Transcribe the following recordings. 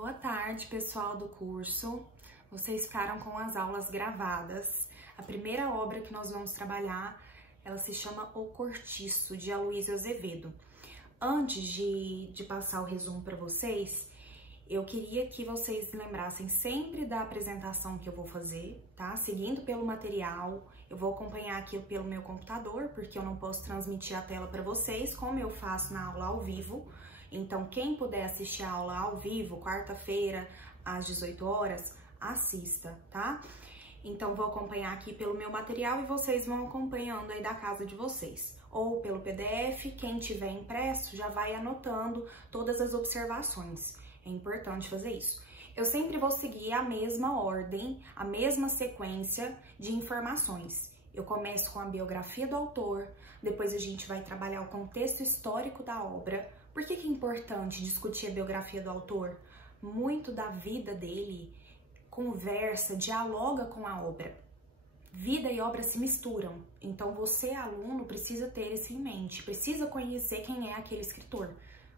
Boa tarde, pessoal do curso. Vocês ficaram com as aulas gravadas. A primeira obra que nós vamos trabalhar, ela se chama O Cortiço, de Aloysio Azevedo. Antes de passar o resumo para vocês, eu queria que vocês lembrassem sempre da apresentação que eu vou fazer, tá? Seguindo pelo material, eu vou acompanhar aqui pelo meu computador, porque eu não posso transmitir a tela para vocês, como eu faço na aula ao vivo. Então, quem puder assistir a aula ao vivo, quarta-feira, às 18 horas, assista, tá? Então, vou acompanhar aqui pelo meu material e vocês vão acompanhando aí da casa de vocês. Ou pelo PDF, quem tiver impresso já vai anotando todas as observações. É importante fazer isso. Eu sempre vou seguir a mesma ordem, a mesma sequência de informações. Eu começo com a biografia do autor, depois a gente vai trabalhar o contexto histórico da obra. Por que é importante discutir a biografia do autor? Muito da vida dele conversa, dialoga com a obra. Vida e obra se misturam, então você, aluno, precisa ter isso em mente, precisa conhecer quem é aquele escritor.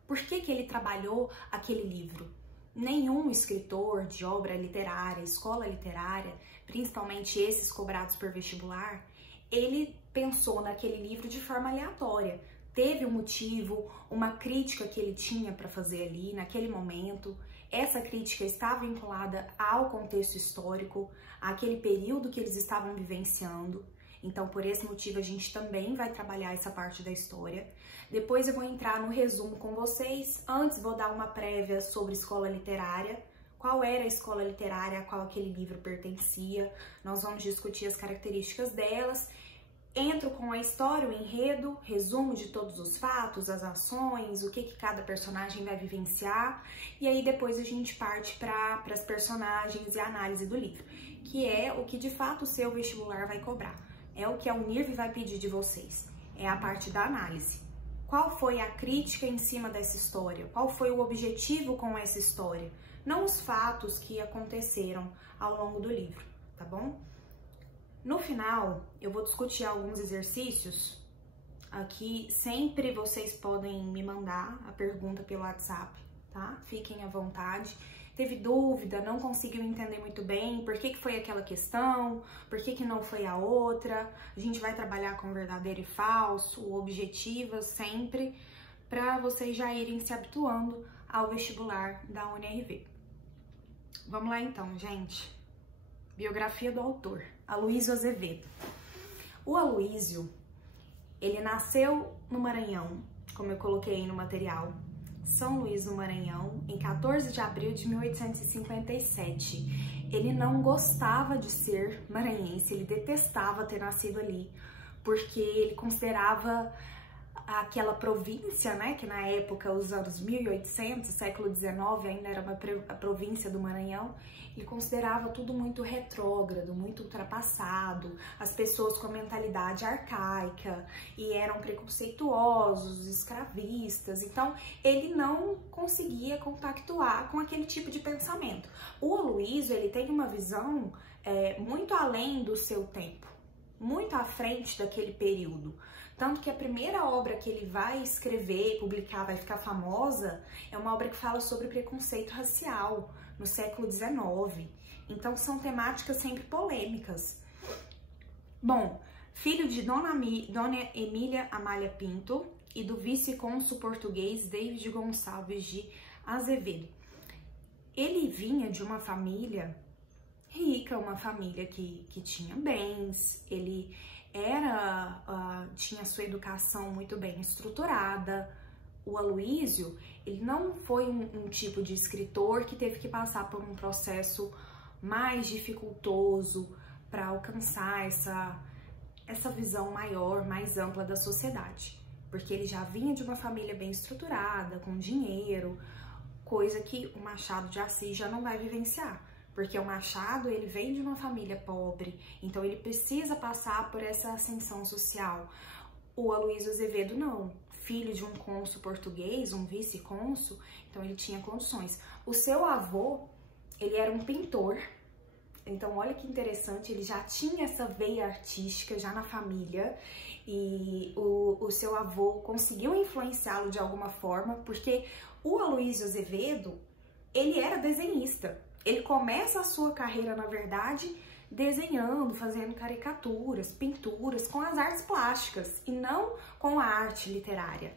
Por que ele trabalhou aquele livro? Nenhum escritor de obra literária, escola literária, principalmente esses cobrados por vestibular, ele pensou naquele livro de forma aleatória. Teve um motivo, uma crítica que ele tinha para fazer ali, naquele momento. Essa crítica está vinculada ao contexto histórico, àquele período que eles estavam vivenciando. Então, por esse motivo, a gente também vai trabalhar essa parte da história. Depois eu vou entrar no resumo com vocês. Antes, vou dar uma prévia sobre escola literária. Qual era a escola literária a qual aquele livro pertencia. Nós vamos discutir as características delas. Entro com a história, o enredo, resumo de todos os fatos, as ações, o que cada personagem vai vivenciar. E aí depois a gente parte para as personagens e a análise do livro, que é o que de fato o seu vestibular vai cobrar. É o que a Unirv vai pedir de vocês. É a parte da análise. Qual foi a crítica em cima dessa história? Qual foi o objetivo com essa história? Não os fatos que aconteceram ao longo do livro, tá bom? No final, eu vou discutir alguns exercícios. Aqui, sempre vocês podem me mandar a pergunta pelo WhatsApp, tá? Fiquem à vontade. Teve dúvida, não conseguiu entender muito bem por que foi aquela questão, por que não foi a outra. A gente vai trabalhar com verdadeiro e falso, objetivas sempre, para vocês já irem se habituando ao vestibular da UniRV. Vamos lá então, gente. Biografia do autor, Aloysio Azevedo. O Aloysio, ele nasceu no Maranhão, como eu coloquei aí no material, São Luís do Maranhão, em 14 de abril de 1857. Ele não gostava de ser maranhense, ele detestava ter nascido ali, porque ele considerava aquela província, né, que na época, os anos 1800, século XIX, ainda era uma província do Maranhão, ele considerava tudo muito retrógrado, muito ultrapassado, as pessoas com a mentalidade arcaica, e eram preconceituosos, escravistas, então ele não conseguia compactuar com aquele tipo de pensamento. O Aloysio, ele tem uma visão muito além do seu tempo, muito à frente daquele período. Tanto que a primeira obra que ele vai escrever e publicar, vai ficar famosa, é uma obra que fala sobre preconceito racial no século XIX. Então são temáticas sempre polêmicas. Bom, filho de Dona Emília Amália Pinto e do vice-cônsul português David Gonçalves de Azevedo. Ele vinha de uma família rica, uma família que tinha bens, ele tinha sua educação muito bem estruturada. O Aloysio, ele não foi um tipo de escritor que teve que passar por um processo mais dificultoso para alcançar essa visão maior, mais ampla da sociedade, porque ele já vinha de uma família bem estruturada, com dinheiro, coisa que o Machado de Assis já não vai vivenciar. Porque o Machado, ele vem de uma família pobre, então ele precisa passar por essa ascensão social. O Aloysio Azevedo não, filho de um cônsul português, um vice-cônsul, então ele tinha condições. O seu avô, ele era um pintor, então olha que interessante, ele já tinha essa veia artística já na família, e o seu avô conseguiu influenciá-lo de alguma forma, porque o Aloysio Azevedo, ele era desenhista. Ele começa a sua carreira, na verdade, desenhando, fazendo caricaturas, pinturas com as artes plásticas e não com a arte literária.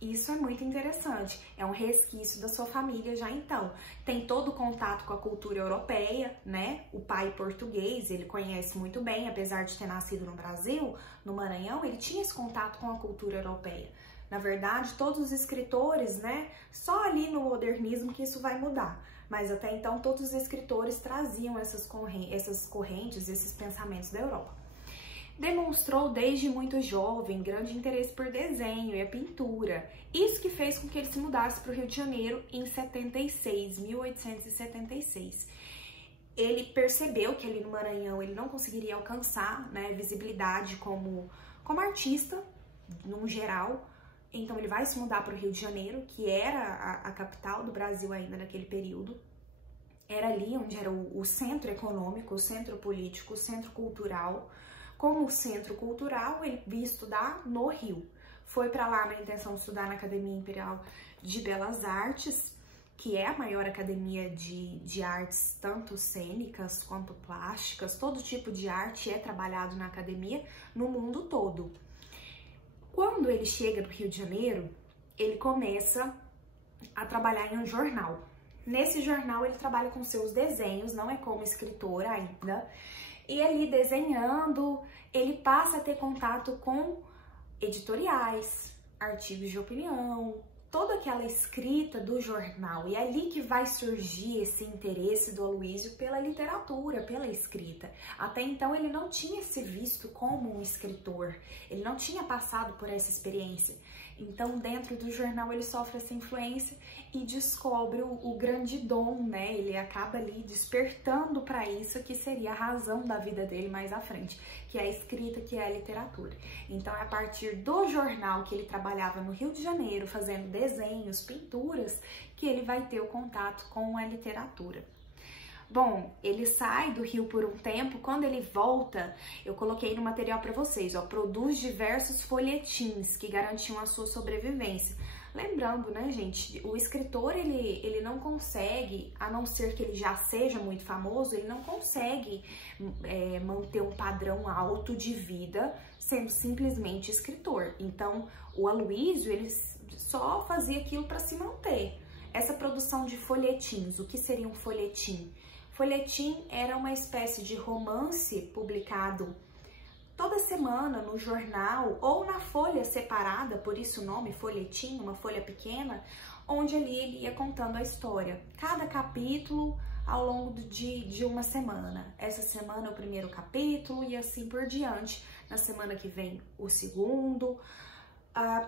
Isso é muito interessante, é um resquício da sua família já então. Tem todo o contato com a cultura europeia, né? O pai português, ele conhece muito bem, apesar de ter nascido no Brasil, no Maranhão, ele tinha esse contato com a cultura europeia. Na verdade, todos os escritores, né? Só ali no modernismo que isso vai mudar. Mas até então, todos os escritores traziam essas correntes, esses pensamentos da Europa. Demonstrou desde muito jovem grande interesse por desenho e a pintura. Isso que fez com que ele se mudasse para o Rio de Janeiro em 1876. Ele percebeu que ali no Maranhão ele não conseguiria alcançar, né, visibilidade como artista, num geral. Então ele vai se mudar para o Rio de Janeiro, que era a capital do Brasil ainda naquele período. Era ali onde era o centro econômico, o centro político, o centro cultural. Como centro cultural, ele veio estudar no Rio. Foi para lá na intenção de estudar na Academia Imperial de Belas Artes, que é a maior academia de artes, tanto cênicas quanto plásticas. Todo tipo de arte é trabalhado na academia no mundo todo. Quando ele chega no Rio de Janeiro, ele começa a trabalhar em um jornal. Nesse jornal ele trabalha com seus desenhos, não é como escritor ainda. E ali desenhando, ele passa a ter contato com editoriais, artigos de opinião, toda aquela escrita do jornal. E é ali que vai surgir esse interesse do Aloysio pela literatura, pela escrita. Até então ele não tinha se visto como um escritor, ele não tinha passado por essa experiência. Então, dentro do jornal, ele sofre essa influência e descobre o grande dom, né? Ele acaba ali despertando para isso, que seria a razão da vida dele mais à frente, que é a escrita, que é a literatura. Então, é a partir do jornal que ele trabalhava no Rio de Janeiro, fazendo desenhos, pinturas, que ele vai ter o contato com a literatura. Bom, ele sai do Rio por um tempo, quando ele volta, eu coloquei no material para vocês, ó, produz diversos folhetins que garantiam a sua sobrevivência. Lembrando, né, gente, o escritor, ele não consegue, a não ser que ele já seja muito famoso, ele não consegue manter um padrão alto de vida sendo simplesmente escritor. Então, o Aloysio, ele só fazia aquilo para se manter. Essa produção de folhetins, o que seria um folhetim? Folhetim era uma espécie de romance publicado toda semana no jornal ou na folha separada, por isso o nome folhetim, uma folha pequena, onde ali ele ia contando a história. Cada capítulo ao longo de uma semana. Essa semana é o primeiro capítulo e assim por diante. Na semana que vem o segundo.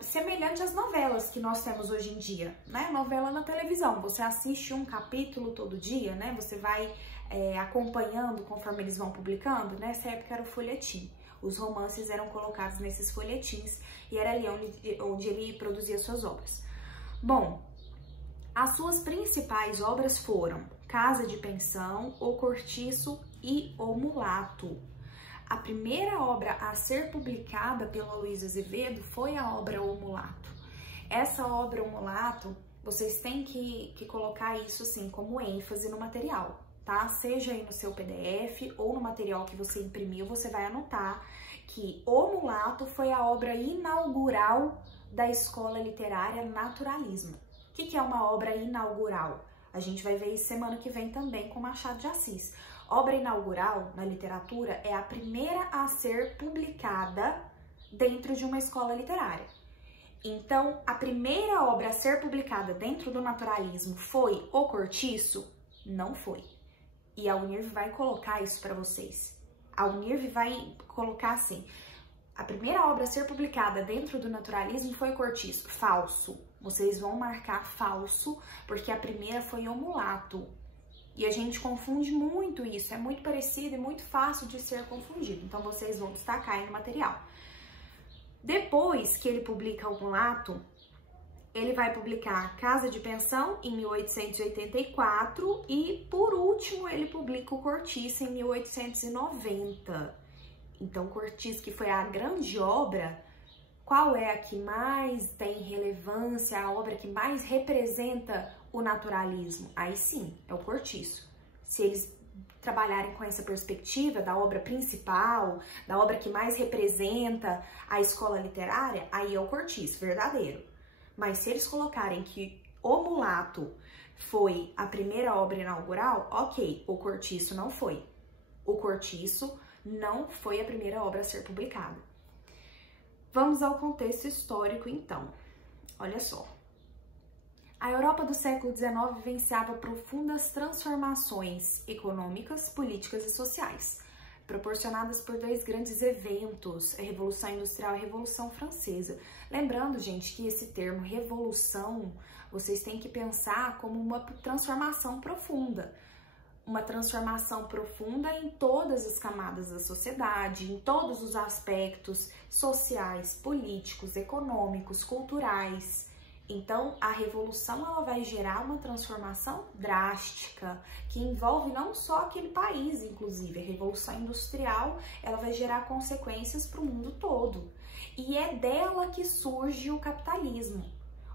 Semelhante às novelas que nós temos hoje em dia, né? Novela na televisão, você assiste um capítulo todo dia, né? Você vai acompanhando conforme eles vão publicando. Nessa época era o folhetim. Os romances eram colocados nesses folhetins e era ali onde ele produzia suas obras. Bom, as suas principais obras foram Casa de Pensão, O Cortiço e O Mulato. A primeira obra a ser publicada pelo Aloysio Azevedo foi a obra O Mulato. Essa obra, O Mulato, vocês têm que colocar isso assim como ênfase no material, tá? Seja aí no seu PDF ou no material que você imprimiu, você vai anotar que O Mulato foi a obra inaugural da Escola Literária Naturalismo. O que é uma obra inaugural? A gente vai ver isso semana que vem também com Machado de Assis. Obra inaugural na literatura é a primeira a ser publicada dentro de uma escola literária. Então, a primeira obra a ser publicada dentro do naturalismo foi O Cortiço? Não foi. E a Unirv vai colocar isso para vocês. A Unirv vai colocar assim, a primeira obra a ser publicada dentro do naturalismo foi O Cortiço. Falso. Vocês vão marcar falso, porque a primeira foi O Mulato. E a gente confunde muito isso, é muito parecido e muito fácil de ser confundido. Então, vocês vão destacar aí no material. Depois que ele publica O Mulato, ele vai publicar Casa de Pensão em 1884 e, por último, ele publica O Cortiço em 1890. Então, Cortiço, que foi a grande obra, qual é a que mais tem relevância, a obra que mais representa o naturalismo? Aí sim, é o Cortiço. Se eles trabalharem com essa perspectiva da obra principal, da obra que mais representa a escola literária, aí é o Cortiço, verdadeiro. Mas se eles colocarem que O Mulato foi a primeira obra inaugural, ok, o Cortiço não foi. O Cortiço não foi a primeira obra a ser publicada. Vamos ao contexto histórico, então. Olha só. A Europa do século XIX vivenciava profundas transformações econômicas, políticas e sociais, proporcionadas por dois grandes eventos, a Revolução Industrial e a Revolução Francesa. Lembrando, gente, que esse termo revolução, vocês têm que pensar como uma transformação profunda. Uma transformação profunda em todas as camadas da sociedade, em todos os aspectos sociais, políticos, econômicos, culturais. Então, a revolução ela vai gerar uma transformação drástica, que envolve não só aquele país, inclusive. A revolução industrial ela vai gerar consequências para o mundo todo. E é dela que surge o capitalismo.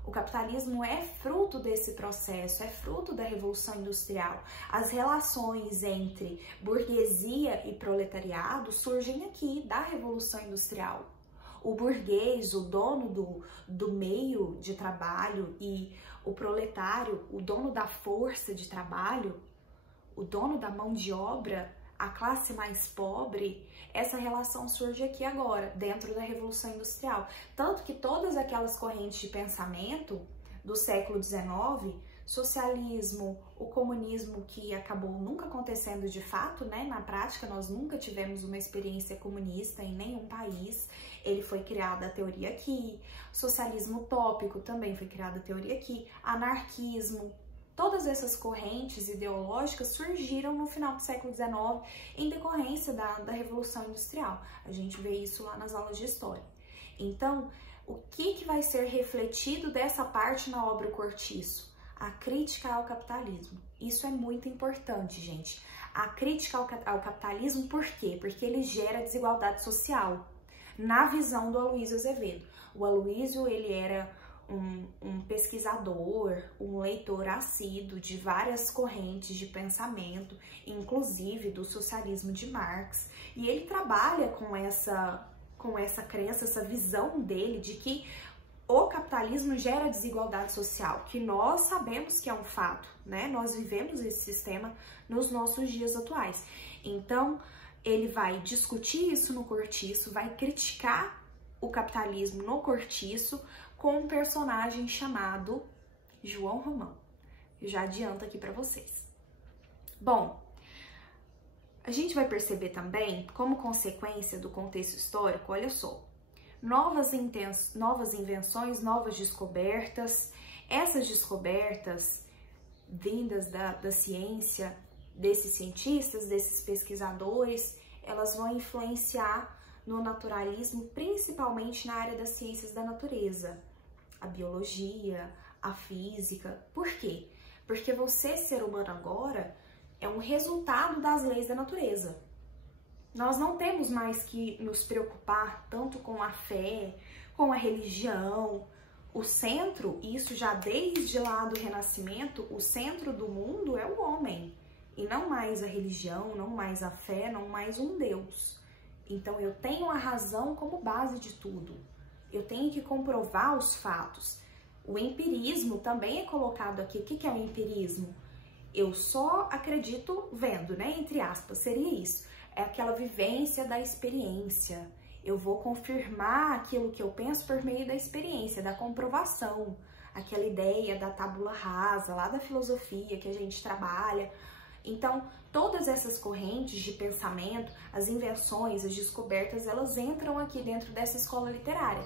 O capitalismo é fruto desse processo, é fruto da Revolução Industrial. As relações entre burguesia e proletariado surgem aqui, da Revolução Industrial. O burguês, o dono do meio de trabalho, e o proletário, o dono da força de trabalho, o dono da mão de obra, a classe mais pobre, essa relação surge aqui agora, dentro da Revolução Industrial. Tanto que todas aquelas correntes de pensamento do século XIX, socialismo, o comunismo, que acabou nunca acontecendo de fato, né? Na prática, nós nunca tivemos uma experiência comunista em nenhum país. Ele foi criada a teoria aqui. Socialismo utópico também foi criada a teoria aqui. Anarquismo. Todas essas correntes ideológicas surgiram no final do século XIX em decorrência da Revolução Industrial. A gente vê isso lá nas aulas de história. Então, o que vai ser refletido dessa parte na obra O Cortiço? A crítica ao capitalismo. Isso é muito importante, gente. A crítica ao capitalismo, por quê? Porque ele gera desigualdade social. Na visão do Aloysio Azevedo. O Aloysio, ele era um pesquisador, um leitor assíduo de várias correntes de pensamento, inclusive do socialismo de Marx, e ele trabalha com essa crença, essa visão dele de que o capitalismo gera desigualdade social, que nós sabemos que é um fato, né? Nós vivemos esse sistema nos nossos dias atuais. Então, ele vai discutir isso no Cortiço, vai criticar o capitalismo no Cortiço, com um personagem chamado João Romão. Eu já adianto aqui para vocês. Bom, a gente vai perceber também, como consequência do contexto histórico, olha só, novas invenções, novas descobertas. Essas descobertas vindas da ciência, desses cientistas, desses pesquisadores, elas vão influenciar no naturalismo, principalmente na área das ciências da natureza, a biologia, a física. Por quê? Porque você, ser humano agora, é um resultado das leis da natureza. Nós não temos mais que nos preocupar tanto com a fé, com a religião. O centro, isso já desde lá do Renascimento, o centro do mundo é o homem. E não mais a religião, não mais a fé, não mais um Deus. Então, eu tenho a razão como base de tudo. Eu tenho que comprovar os fatos. O empirismo também é colocado aqui. O que é o empirismo? Eu só acredito vendo, né? Entre aspas, seria isso. É aquela vivência da experiência. Eu vou confirmar aquilo que eu penso por meio da experiência, da comprovação. Aquela ideia da tábula rasa, lá da filosofia que a gente trabalha. Então, todas essas correntes de pensamento, as invenções, as descobertas, elas entram aqui dentro dessa escola literária.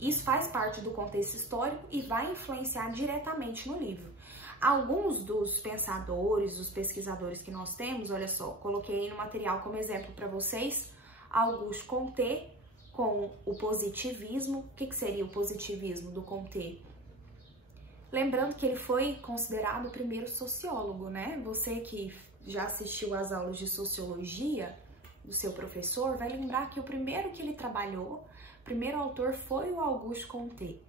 Isso faz parte do contexto histórico e vai influenciar diretamente no livro. Alguns dos pensadores, dos pesquisadores que nós temos, olha só, coloquei aí no material como exemplo para vocês, Auguste Comte, com o positivismo. O que seria o positivismo do Comte? Lembrando que ele foi considerado o primeiro sociólogo, né? Você que já assistiu às aulas de sociologia do seu professor vai lembrar que o primeiro que ele trabalhou O primeiro autor foi o Auguste Comte.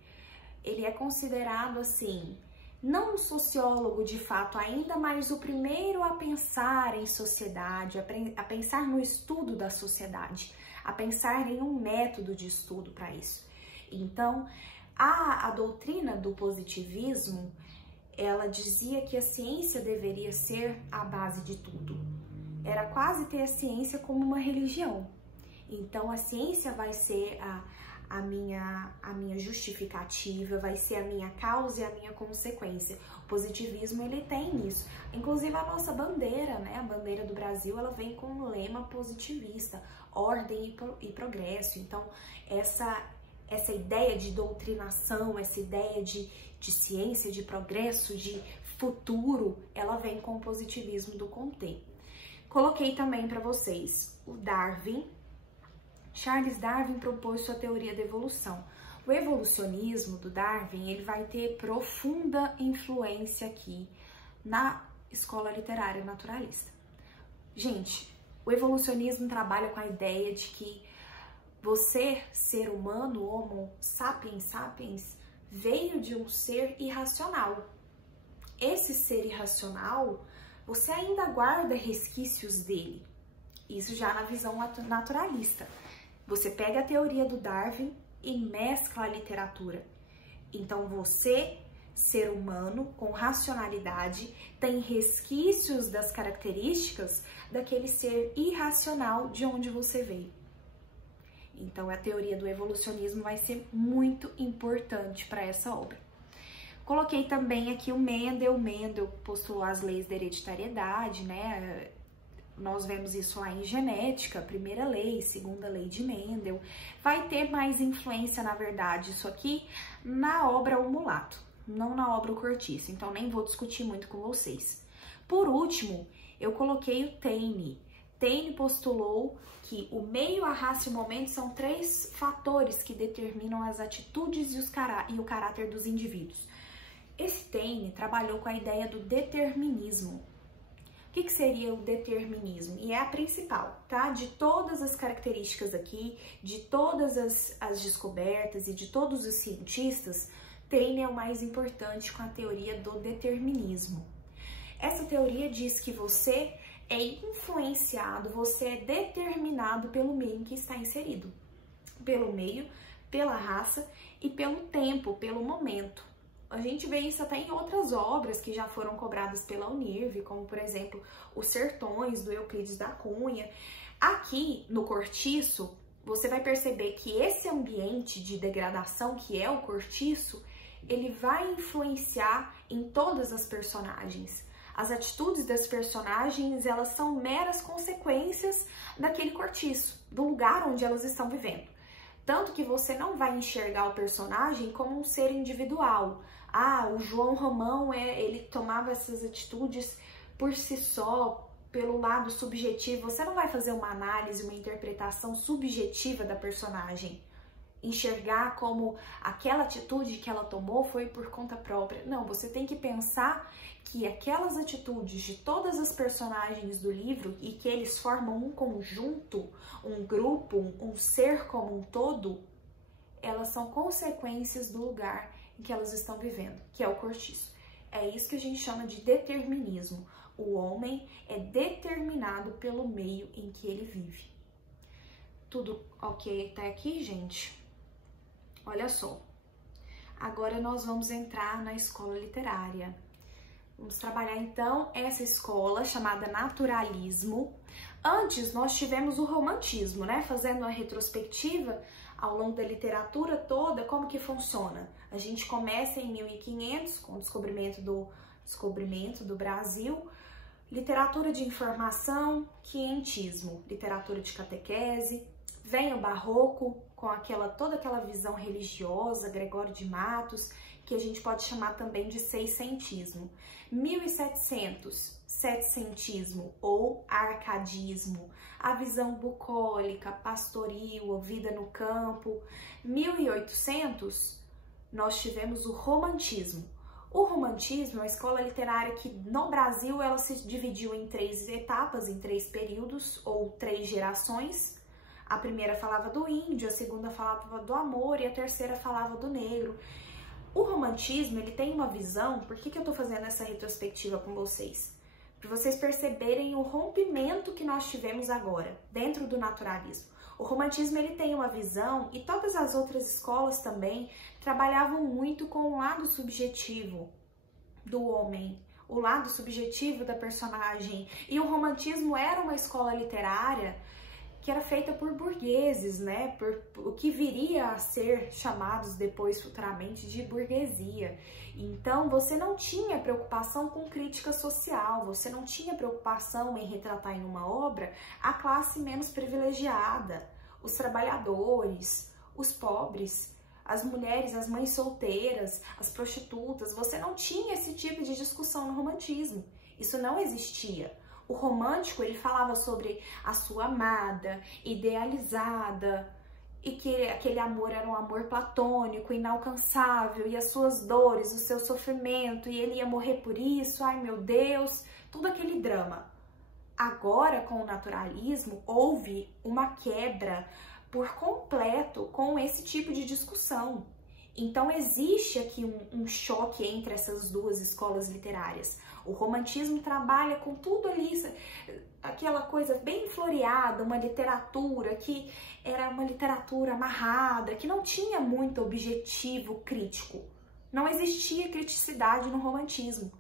Ele é considerado, assim, não um sociólogo de fato ainda, mas o primeiro a pensar em sociedade, a pensar no estudo da sociedade, a pensar em um método de estudo para isso. Então, a doutrina do positivismo, ela dizia que a ciência deveria ser a base de tudo. Era quase ter a ciência como uma religião. Então, a ciência vai ser a minha justificativa, vai ser a minha causa e a minha consequência. O positivismo, ele tem isso. Inclusive, a nossa bandeira, né? A bandeira do Brasil, ela vem com um lema positivista, ordem e progresso. Então, essa ideia de doutrinação, essa ideia de ciência, de progresso, de futuro, ela vem com o positivismo do Comte. Coloquei também para vocês o Darwin. Charles Darwin propôs sua teoria da evolução. O evolucionismo do Darwin, ele vai ter profunda influência aqui na escola literária naturalista. Gente, o evolucionismo trabalha com a ideia de que você, ser humano, Homo sapiens sapiens, veio de um ser irracional. Esse ser irracional, você ainda guarda resquícios dele. Isso já na visão naturalista. Você pega a teoria do Darwin e mescla a literatura. Então você, ser humano, com racionalidade, tem resquícios das características daquele ser irracional de onde você veio. Então a teoria do evolucionismo vai ser muito importante para essa obra. Coloquei também aqui o Mendel. Mendel postulou as leis da hereditariedade, né? Nós vemos isso lá em genética, primeira lei, segunda lei de Mendel. Vai ter mais influência, na verdade, isso aqui na obra O Mulato, não na obra O Cortiço, então nem vou discutir muito com vocês. Por último, eu coloquei o Taine. Taine postulou que o meio, a raça e o momento são 3 fatores que determinam as atitudes e o caráter dos indivíduos. Esse Taine trabalhou com a ideia do determinismo. O que seria o determinismo? E é a principal, tá? De todas as características aqui, de todas as descobertas e de todos os cientistas, Taine é o mais importante com a teoria do determinismo. Essa teoria diz que você é influenciado, você é determinado pelo meio em que está inserido. Pelo meio, pela raça e pelo tempo, pelo momento. A gente vê isso até em outras obras que já foram cobradas pela Unirv, como, por exemplo, Os Sertões, do Euclides da Cunha. Aqui, no Cortiço, você vai perceber que esse ambiente de degradação, que é o cortiço, ele vai influenciar em todas as personagens. As atitudes das personagens, elas são meras consequências daquele cortiço, do lugar onde elas estão vivendo. Tanto que você não vai enxergar o personagem como um ser individual. Ah, o João Romão, ele tomava essas atitudes por si só, pelo lado subjetivo. Você não vai fazer uma análise, uma interpretação subjetiva da personagem. Enxergar como aquela atitude que ela tomou foi por conta própria. Não, você tem que pensar que aquelas atitudes de todas as personagens do livro e que eles formam um conjunto, um grupo, um ser como um todo, elas são consequências do lugar em que elas estão vivendo, que é o cortiço. É isso que a gente chama de determinismo. O homem é determinado pelo meio em que ele vive. Tudo ok até aqui, gente? Olha só. Agora nós vamos entrar na escola literária. Vamos trabalhar então essa escola chamada naturalismo. Antes nós tivemos o romantismo, né? Fazendo uma retrospectiva ao longo da literatura toda, como que funciona? A gente começa em 1500 com o descobrimento do Brasil, literatura de informação, quientismo, literatura de catequese, vem o barroco com toda aquela visão religiosa, Gregório de Matos, que a gente pode chamar também de seiscentismo. 1700, setecentismo ou arcadismo, a visão bucólica, pastoril, a vida no campo. 1800, nós tivemos o romantismo. O romantismo é uma escola literária que no Brasil ela se dividiu em 3 etapas, em 3 períodos ou 3 gerações. A primeira falava do índio, a segunda falava do amor e a terceira falava do negro. O romantismo, ele tem uma visão, por que eu tô fazendo essa retrospectiva com vocês? Para vocês perceberem o rompimento que nós tivemos agora, dentro do naturalismo. O romantismo, ele tem uma visão, e todas as outras escolas também trabalhavam muito com o lado subjetivo do homem, o lado subjetivo da personagem. E o romantismo era uma escola literária que era feita por burgueses, né? Por o que viria a ser chamados depois futuramente de burguesia. Então, você não tinha preocupação com crítica social, você não tinha preocupação em retratar em uma obra a classe menos privilegiada, os trabalhadores, os pobres, as mulheres, as mães solteiras, as prostitutas. Você não tinha esse tipo de discussão no romantismo. Isso não existia. O romântico, ele falava sobre a sua amada, idealizada, e que aquele amor era um amor platônico, inalcançável, e as suas dores, o seu sofrimento, e ele ia morrer por isso, ai meu Deus, tudo aquele drama. Agora, com o naturalismo, houve uma quebra por completo com esse tipo de discussão. Então, existe aqui um choque entre essas duas escolas literárias. O romantismo trabalha com tudo ali, aquela coisa bem floreada, uma literatura que era uma literatura amarrada, que não tinha muito objetivo crítico. Não existia criticidade no romantismo.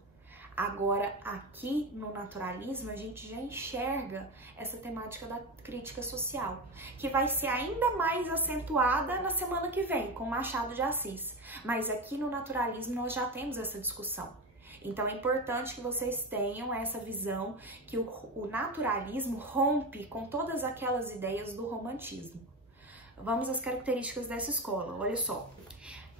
Agora, aqui no naturalismo, a gente já enxerga essa temática da crítica social, que vai ser ainda mais acentuada na semana que vem, com Machado de Assis. Mas aqui no naturalismo nós já temos essa discussão. Então é importante que vocês tenham essa visão que o naturalismo rompe com todas aquelas ideias do romantismo. Vamos às características dessa escola, olha só.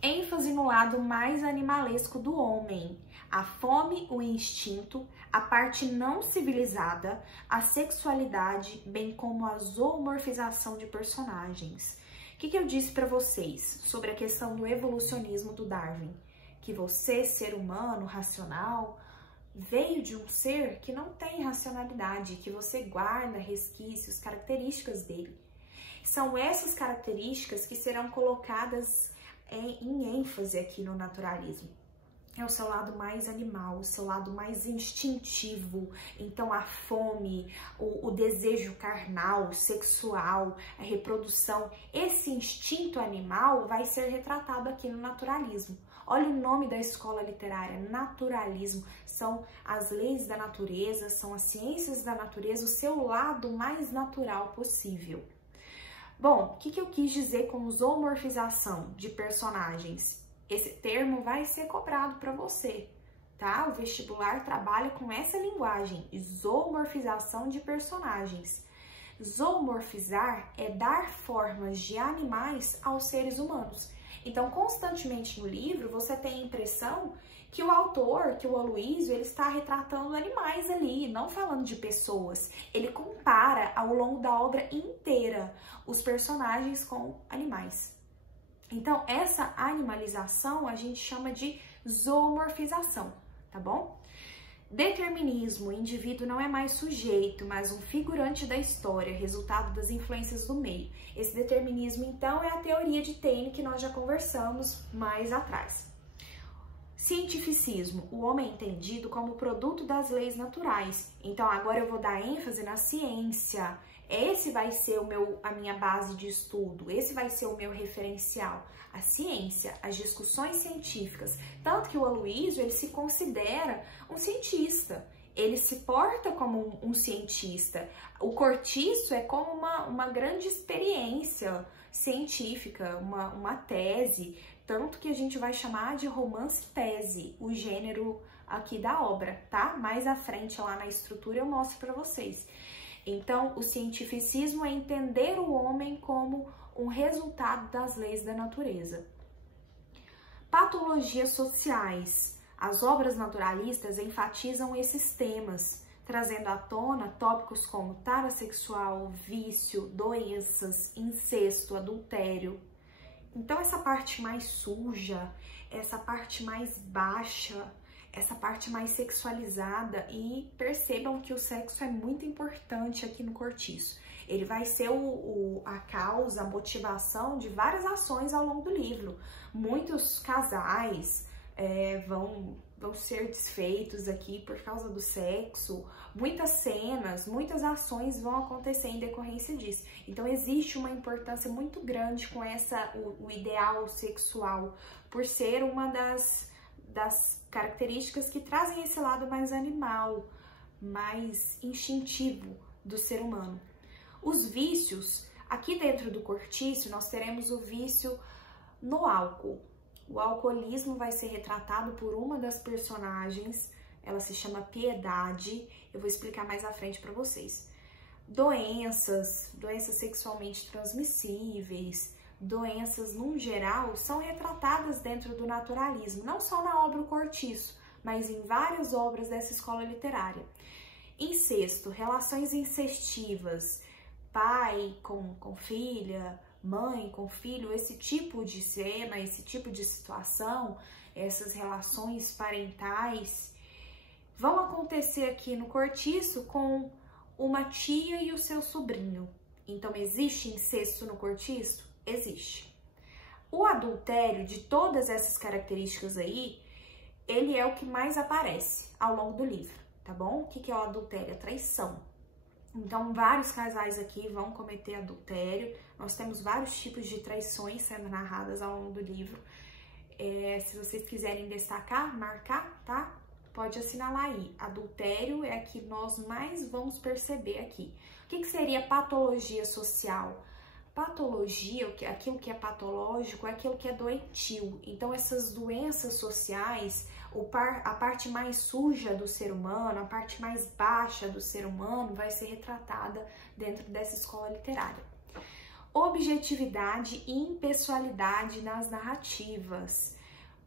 ênfase no lado mais animalesco do homem, a fome, o instinto, a parte não civilizada, a sexualidade, bem como a zoomorfização de personagens. O que eu disse para vocês sobre a questão do evolucionismo do Darwin? Que você, ser humano, racional, veio de um ser que não tem racionalidade, que você guarda resquícios, características dele. São essas características que serão colocadas em ênfase aqui no naturalismo. É o seu lado mais animal, o seu lado mais instintivo. Então a fome, o desejo carnal, sexual, a reprodução, esse instinto animal vai ser retratado aqui no naturalismo. Olha o nome da escola literária, naturalismo. São as leis da natureza, são as ciências da natureza, o seu lado mais natural possível. Bom, o que eu quis dizer com zoomorfização de personagens? Esse termo vai ser cobrado para você, tá? O vestibular trabalha com essa linguagem, zoomorfização de personagens. Zoomorfizar é dar formas de animais aos seres humanos. Então, constantemente no livro, você tem a impressão que o autor, que o Aloysio, ele está retratando animais ali, não falando de pessoas. Ele compara ao longo da obra inteira os personagens com animais. Então, essa animalização a gente chama de zoomorfização, tá bom? Determinismo, o indivíduo não é mais sujeito, mas um figurante da história, resultado das influências do meio. Esse determinismo, então, é a teoria de Taine que nós já conversamos mais atrás. Cientificismo, o homem é entendido como produto das leis naturais. Então, agora eu vou dar ênfase na ciência. Esse vai ser a minha base de estudo, esse vai ser o meu referencial. A ciência, as discussões científicas. Tanto que o Aloysio, ele se considera um cientista. Ele se porta como um cientista. O Cortiço é como uma grande experiência científica, uma tese. Tanto que a gente vai chamar de romance-tese, o gênero aqui da obra, tá? Mais à frente, lá na estrutura, eu mostro para vocês. Então, o cientificismo é entender o homem como um resultado das leis da natureza. Patologias sociais. As obras naturalistas enfatizam esses temas, trazendo à tona tópicos como tara sexual, vício, doenças, incesto, adultério. Então, essa parte mais suja, essa parte mais baixa, essa parte mais sexualizada, e percebam que o sexo é muito importante aqui no Cortiço. Ele vai ser a causa, a motivação de várias ações ao longo do livro. Muitos casais vão ser desfeitos aqui por causa do sexo, muitas cenas, muitas ações vão acontecer em decorrência disso. Então existe uma importância muito grande com o ideal sexual, por ser uma das características que trazem esse lado mais animal, mais instintivo do ser humano. Os vícios, aqui dentro do Cortiço, nós teremos o vício no álcool. O alcoolismo vai ser retratado por uma das personagens, ela se chama Piedade, eu vou explicar mais à frente para vocês. Doenças sexualmente transmissíveis, doenças num geral, são retratadas dentro do naturalismo, não só na obra O Cortiço, mas em várias obras dessa escola literária. Incesto, relações incestivas, pai com filha, mãe com filho, esse tipo de cena, esse tipo de situação, essas relações parentais vão acontecer aqui no Cortiço com uma tia e o seu sobrinho. Então, existe incesto no Cortiço? Existe. O adultério, de todas essas características aí, ele é o que mais aparece ao longo do livro, tá bom? O que é o adultério? A traição. Então, vários casais aqui vão cometer adultério. Nós temos vários tipos de traições sendo narradas ao longo do livro. Se vocês quiserem destacar, marcar, tá? Pode assinalar aí. Adultério é a que nós mais vamos perceber aqui. O que seria patologia social? Patologia, aquilo que é patológico, é aquilo que é doentio. Então, essas doenças sociais, a parte mais suja do ser humano, a parte mais baixa do ser humano, vai ser retratada dentro dessa escola literária. Objetividade e impessoalidade nas narrativas.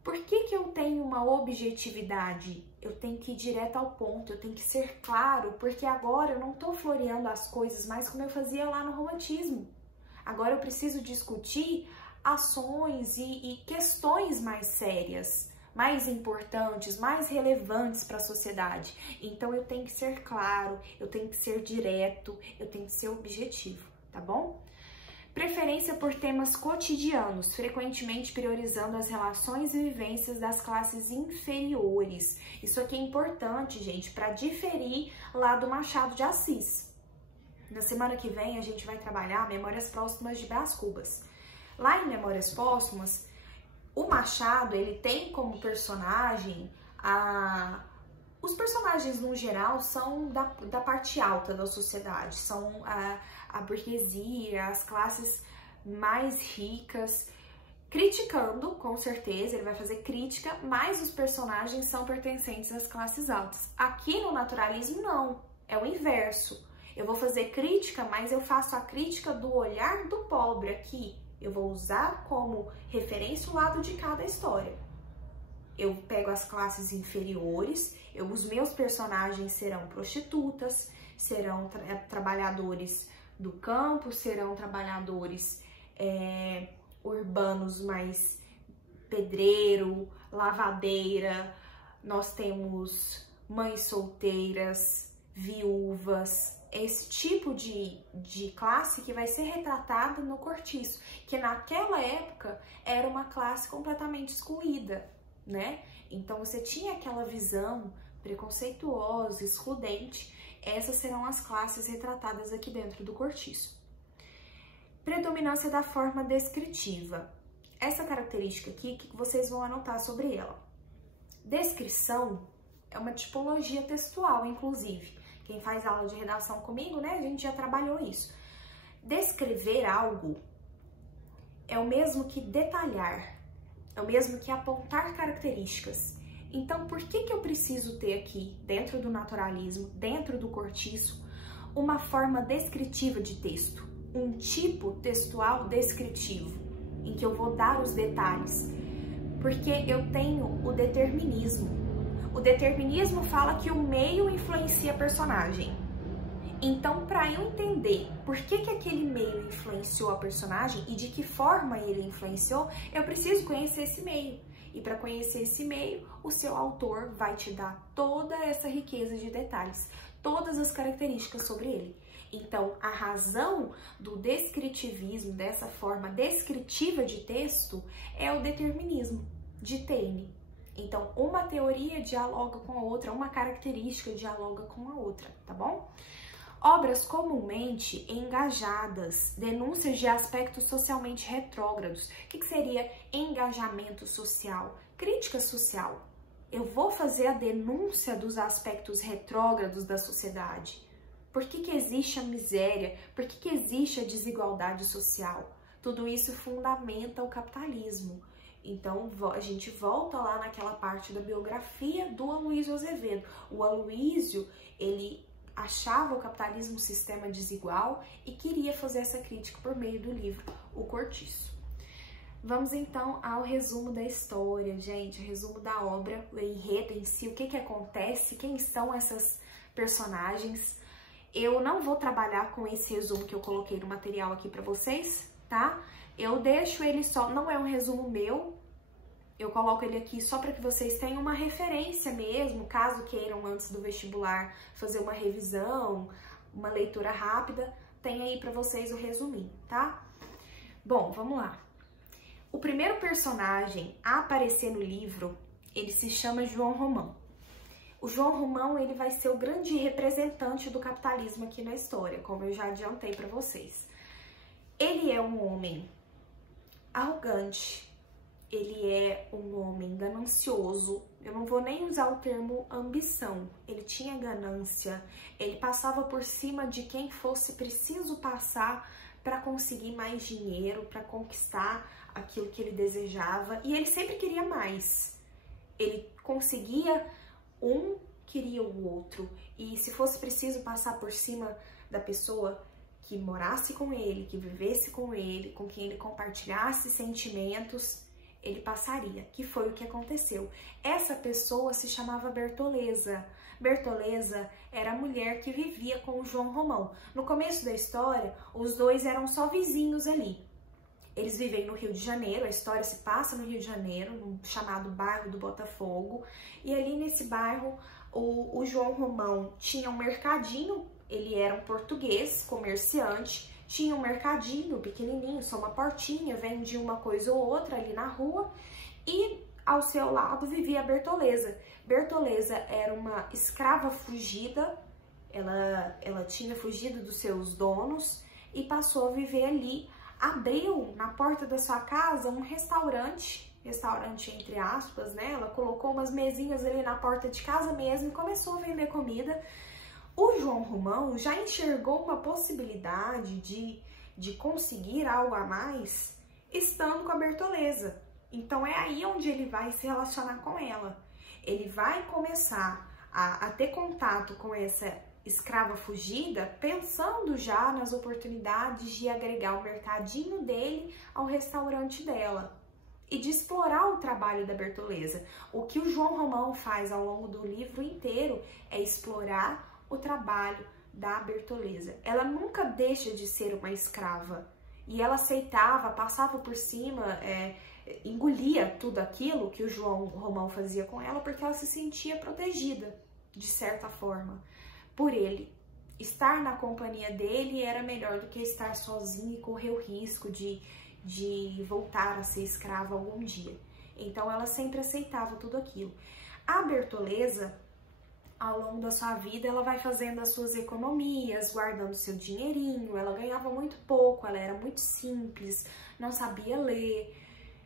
Por que eu tenho uma objetividade? Eu tenho que ir direto ao ponto, eu tenho que ser claro, porque agora eu não estou floreando as coisas mais como eu fazia lá no romantismo. Agora eu preciso discutir ações e questões mais sérias, mais importantes, mais relevantes para a sociedade. Então eu tenho que ser claro, eu tenho que ser direto, eu tenho que ser objetivo, tá bom? Preferência por temas cotidianos, frequentemente priorizando as relações e vivências das classes inferiores. Isso aqui é importante, gente, para diferir lá do Machado de Assis. Na semana que vem a gente vai trabalhar Memórias Póstumas de Brás Cubas. Lá em Memórias Póstumas, o Machado, ele tem como personagem os personagens, no geral, são da parte alta da sociedade, são a burguesia, as classes mais ricas, criticando, com certeza, ele vai fazer crítica, mas os personagens são pertencentes às classes altas. Aqui no naturalismo, não, é o inverso. Eu vou fazer crítica, mas eu faço a crítica do olhar do pobre aqui. Eu vou usar como referência o lado de cada história. Eu pego as classes inferiores, os meus personagens serão prostitutas, serão trabalhadores do campo, serão trabalhadores urbanos, mais pedreiro, lavadeira. Nós temos mães solteiras, viúvas, esse tipo de classe que vai ser retratada no Cortiço, que naquela época era uma classe completamente excluída, né? Então você tinha aquela visão preconceituosa, excludente. Essas serão as classes retratadas aqui dentro do Cortiço. Predominância da forma descritiva. Essa característica aqui, que vocês vão anotar sobre ela. Descrição é uma tipologia textual, inclusive. Quem faz aula de redação comigo, né, a gente já trabalhou isso. Descrever algo é o mesmo que detalhar, é o mesmo que apontar características. Então, por que eu preciso ter aqui, dentro do naturalismo, dentro do Cortiço, uma forma descritiva de texto? Um tipo textual descritivo, em que eu vou dar os detalhes. Porque eu tenho o determinismo. O determinismo fala que o meio influencia a personagem. Então, para eu entender por que aquele meio influenciou a personagem e de que forma ele influenciou, eu preciso conhecer esse meio. E para conhecer esse meio, o seu autor vai te dar toda essa riqueza de detalhes, todas as características sobre ele. Então, a razão do descritivismo, dessa forma descritiva de texto, é o determinismo de Taine. Então, uma teoria dialoga com a outra, uma característica dialoga com a outra, tá bom? Obras comumente engajadas, denúncias de aspectos socialmente retrógrados. O que seria engajamento social? Crítica social. Eu vou fazer a denúncia dos aspectos retrógrados da sociedade. Por que existe a miséria? Por que existe a desigualdade social? Tudo isso fundamenta o capitalismo. Então, a gente volta lá naquela parte da biografia do Aloysio Azevedo. O Aloysio, ele achava o capitalismo um sistema desigual e queria fazer essa crítica por meio do livro O Cortiço. Vamos então ao resumo da história, gente, o resumo da obra, o enredo em si, o que acontece, quem são essas personagens. Eu não vou trabalhar com esse resumo que eu coloquei no material aqui para vocês, tá? Eu deixo ele só, não é um resumo meu, eu coloco ele aqui só para que vocês tenham uma referência mesmo, caso queiram antes do vestibular fazer uma revisão, uma leitura rápida, tem aí para vocês o resuminho, tá? Bom, vamos lá. O primeiro personagem a aparecer no livro, ele se chama João Romão. O João Romão, ele vai ser o grande representante do capitalismo aqui na história, como eu já adiantei para vocês. Ele é um homem arrogante, ele é um homem ganancioso, eu não vou nem usar o termo ambição, ele tinha ganância, ele passava por cima de quem fosse preciso passar para conseguir mais dinheiro, para conquistar aquilo que ele desejava, e ele sempre queria mais. Ele conseguia um, queria o outro, e se fosse preciso passar por cima da pessoa que morasse com ele, que vivesse com ele, com quem ele compartilhasse sentimentos, ele passaria, que foi o que aconteceu. Essa pessoa se chamava Bertoleza. Bertoleza era a mulher que vivia com o João Romão. No começo da história, os dois eram só vizinhos ali. Eles vivem no Rio de Janeiro, a história se passa no Rio de Janeiro, no chamado bairro do Botafogo, e ali nesse bairro o João Romão tinha um mercadinho, ele era um português, comerciante, tinha um mercadinho pequenininho, só uma portinha, vendia uma coisa ou outra ali na rua, e ao seu lado vivia a Bertoleza. Bertoleza era uma escrava fugida, ela tinha fugido dos seus donos e passou a viver ali. Abriu na porta da sua casa um restaurante entre aspas, né? Ela colocou umas mesinhas ali na porta de casa mesmo e começou a vender comida. O João Romão já enxergou uma possibilidade de conseguir algo a mais estando com a Bertoleza. Então é aí onde ele vai se relacionar com ela. Ele vai começar a ter contato com essa escrava fugida, pensando já nas oportunidades de agregar o mercadinho dele ao restaurante dela e de explorar o trabalho da Bertoleza. O que o João Romão faz ao longo do livro inteiro é explorar o trabalho da Bertoleza. Ela nunca deixa de ser uma escrava e ela aceitava, passava por cima, engolia tudo aquilo que o João Romão fazia com ela porque ela se sentia protegida, de certa forma, por ele. Estar na companhia dele era melhor do que estar sozinha e correr o risco de voltar a ser escrava algum dia. Então ela sempre aceitava tudo aquilo. A Bertoleza, ao longo da sua vida, ela vai fazendo as suas economias, guardando seu dinheirinho, ela ganhava muito pouco, ela era muito simples, não sabia ler.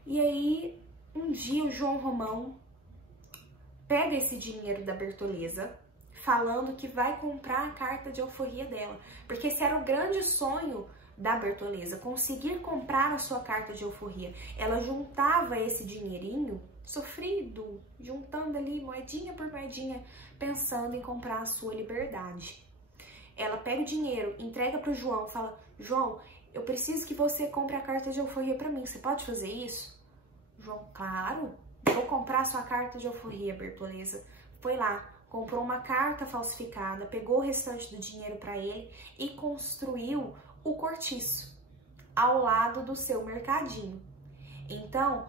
E aí, um dia o João Romão pega esse dinheiro da Bertoleza, falando que vai comprar a carta de alforria dela, porque esse era o grande sonho da Bertoleza, conseguir comprar a sua carta de alforria. Ela juntava esse dinheirinho sofrido, juntando ali moedinha por moedinha, pensando em comprar a sua liberdade. Ela pega o dinheiro, entrega para o João, fala: João, eu preciso que você compre a carta de alforria para mim, você pode fazer isso? João: claro, vou comprar a sua carta de alforria, Bertoleza. Foi lá, comprou uma carta falsificada, pegou o restante do dinheiro para ele e construiu o cortiço ao lado do seu mercadinho. Então,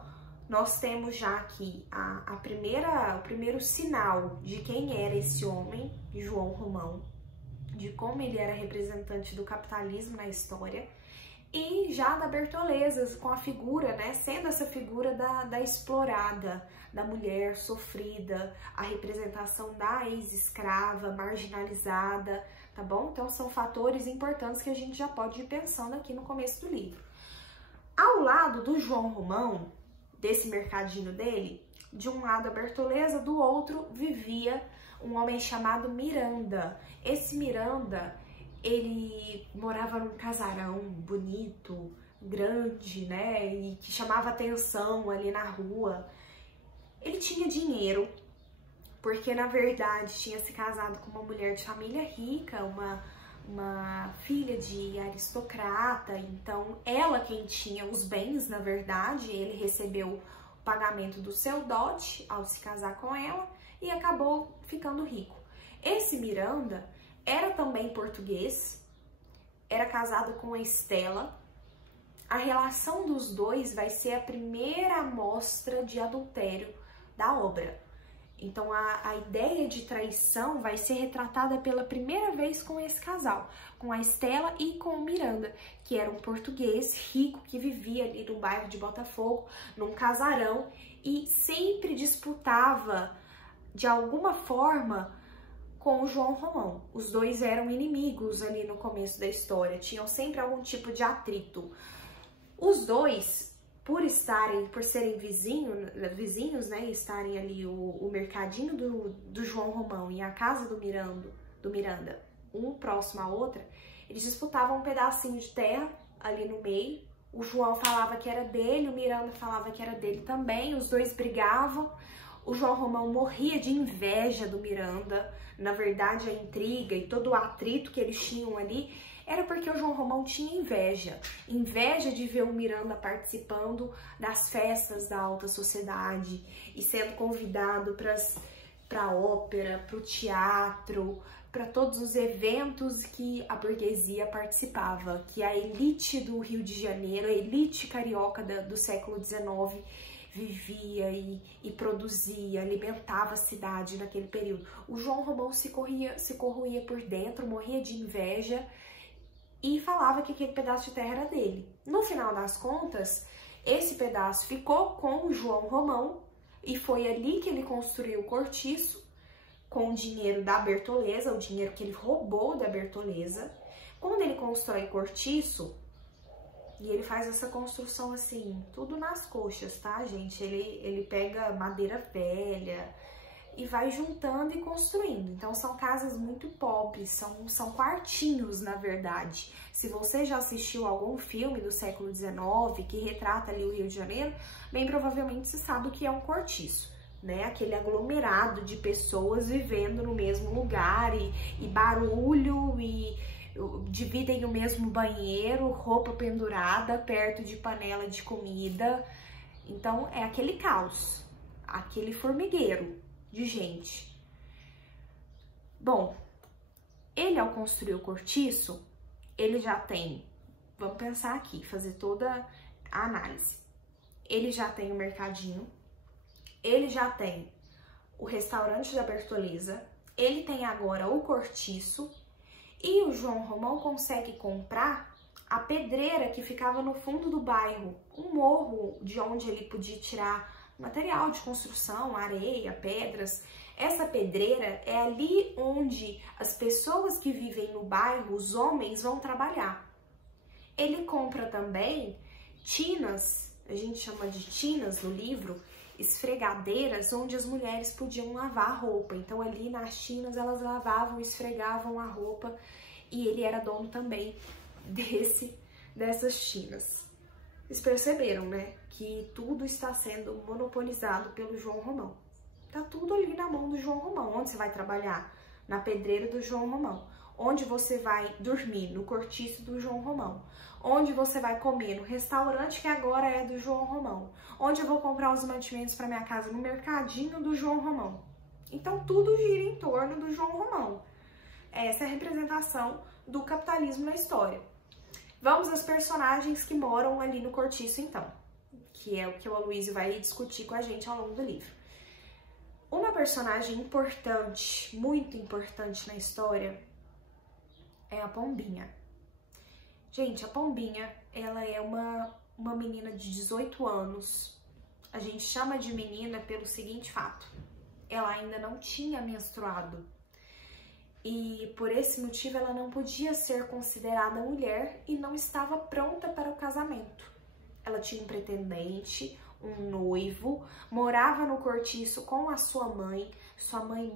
nós temos já aqui o primeiro sinal de quem era esse homem, João Romão, de como ele era representante do capitalismo na história, e já da Bertoleza, com a figura, né, sendo essa figura da explorada, da mulher sofrida, a representação da ex-escrava, marginalizada, tá bom? Então são fatores importantes que a gente já pode ir pensando aqui no começo do livro. Ao lado do João Romão, desse mercadinho dele, de um lado a Bertoleza, do outro vivia um homem chamado Miranda. Esse Miranda, ele morava num casarão bonito, grande, né, e que chamava atenção ali na rua. Ele tinha dinheiro, porque na verdade tinha se casado com uma mulher de família rica, uma filha de aristocrata, então ela quem tinha os bens, na verdade, ele recebeu o pagamento do seu dote ao se casar com ela e acabou ficando rico. Esse Miranda era também português, era casado com a Estela. A relação dos dois vai ser a primeira amostra de adultério da obra. Então a ideia de traição vai ser retratada pela primeira vez com esse casal, com a Estela e com o Miranda, que era um português rico que vivia ali no bairro de Botafogo, num casarão, e sempre disputava de alguma forma com o João Romão. Os dois eram inimigos ali no começo da história, tinham sempre algum tipo de atrito. Os dois, por serem vizinhos, né, estarem ali o mercadinho do João Romão e a casa do Miranda, um próximo à outra, eles disputavam um pedacinho de terra ali no meio. O João falava que era dele, o Miranda falava que era dele também, os dois brigavam. O João Romão morria de inveja do Miranda. Na verdade, a intriga e todo o atrito que eles tinham ali era porque o João Romão tinha inveja de ver o Miranda participando das festas da alta sociedade e sendo convidado para a ópera, para o teatro, para todos os eventos que a burguesia participava, que a elite do Rio de Janeiro, a elite carioca do século XIX vivia e produzia, alimentava a cidade naquele período. O João Romão se corroía por dentro, morria de inveja e falava que aquele pedaço de terra era dele. No final das contas, esse pedaço ficou com o João Romão e foi ali que ele construiu o cortiço com o dinheiro da Bertoleza, o dinheiro que ele roubou da Bertoleza. Quando ele constrói cortiço, e ele faz essa construção assim, tudo nas coxas, tá, gente? Ele pega madeira velha e vai juntando e construindo. Então, são casas muito pobres, são quartinhos, na verdade. Se você já assistiu algum filme do século XIX que retrata ali o Rio de Janeiro, bem provavelmente você sabe o que é um cortiço, né? Aquele aglomerado de pessoas vivendo no mesmo lugar e barulho e dividem o mesmo banheiro, roupa pendurada perto de panela de comida. Então é aquele caos, aquele formigueiro de gente. Bom, ele ao construir o cortiço, ele já tem, vamos pensar aqui, fazer toda a análise. Ele já tem o mercadinho, ele já tem o restaurante da Bertoleza, ele tem agora o cortiço. E o João Romão consegue comprar a pedreira que ficava no fundo do bairro, um morro de onde ele podia tirar material de construção, areia, pedras. Essa pedreira é ali onde as pessoas que vivem no bairro, os homens, vão trabalhar. Ele compra também tinas, a gente chama de tinas no livro, esfregadeiras onde as mulheres podiam lavar a roupa. Então ali nas tinas elas lavavam, esfregavam a roupa e ele era dono também dessas tinas. Vocês perceberam, né, que tudo está sendo monopolizado pelo João Romão. Tá tudo ali na mão do João Romão. Onde você vai trabalhar? Na pedreira do João Romão. Onde você vai dormir? No cortiço do João Romão. Onde você vai comer? No restaurante que agora é do João Romão. Onde eu vou comprar os mantimentos para minha casa? No mercadinho do João Romão. Então tudo gira em torno do João Romão. Essa é a representação do capitalismo na história. Vamos aos personagens que moram ali no cortiço então, que é o que o Aloysio vai discutir com a gente ao longo do livro. Uma personagem importante, muito importante na história, é a Pombinha. Gente, a Pombinha, ela é uma menina de 18 anos. A gente chama de menina pelo seguinte fato: ela ainda não tinha menstruado. E por esse motivo ela não podia ser considerada mulher e não estava pronta para o casamento. Ela tinha um pretendente, um noivo, morava no cortiço com a sua mãe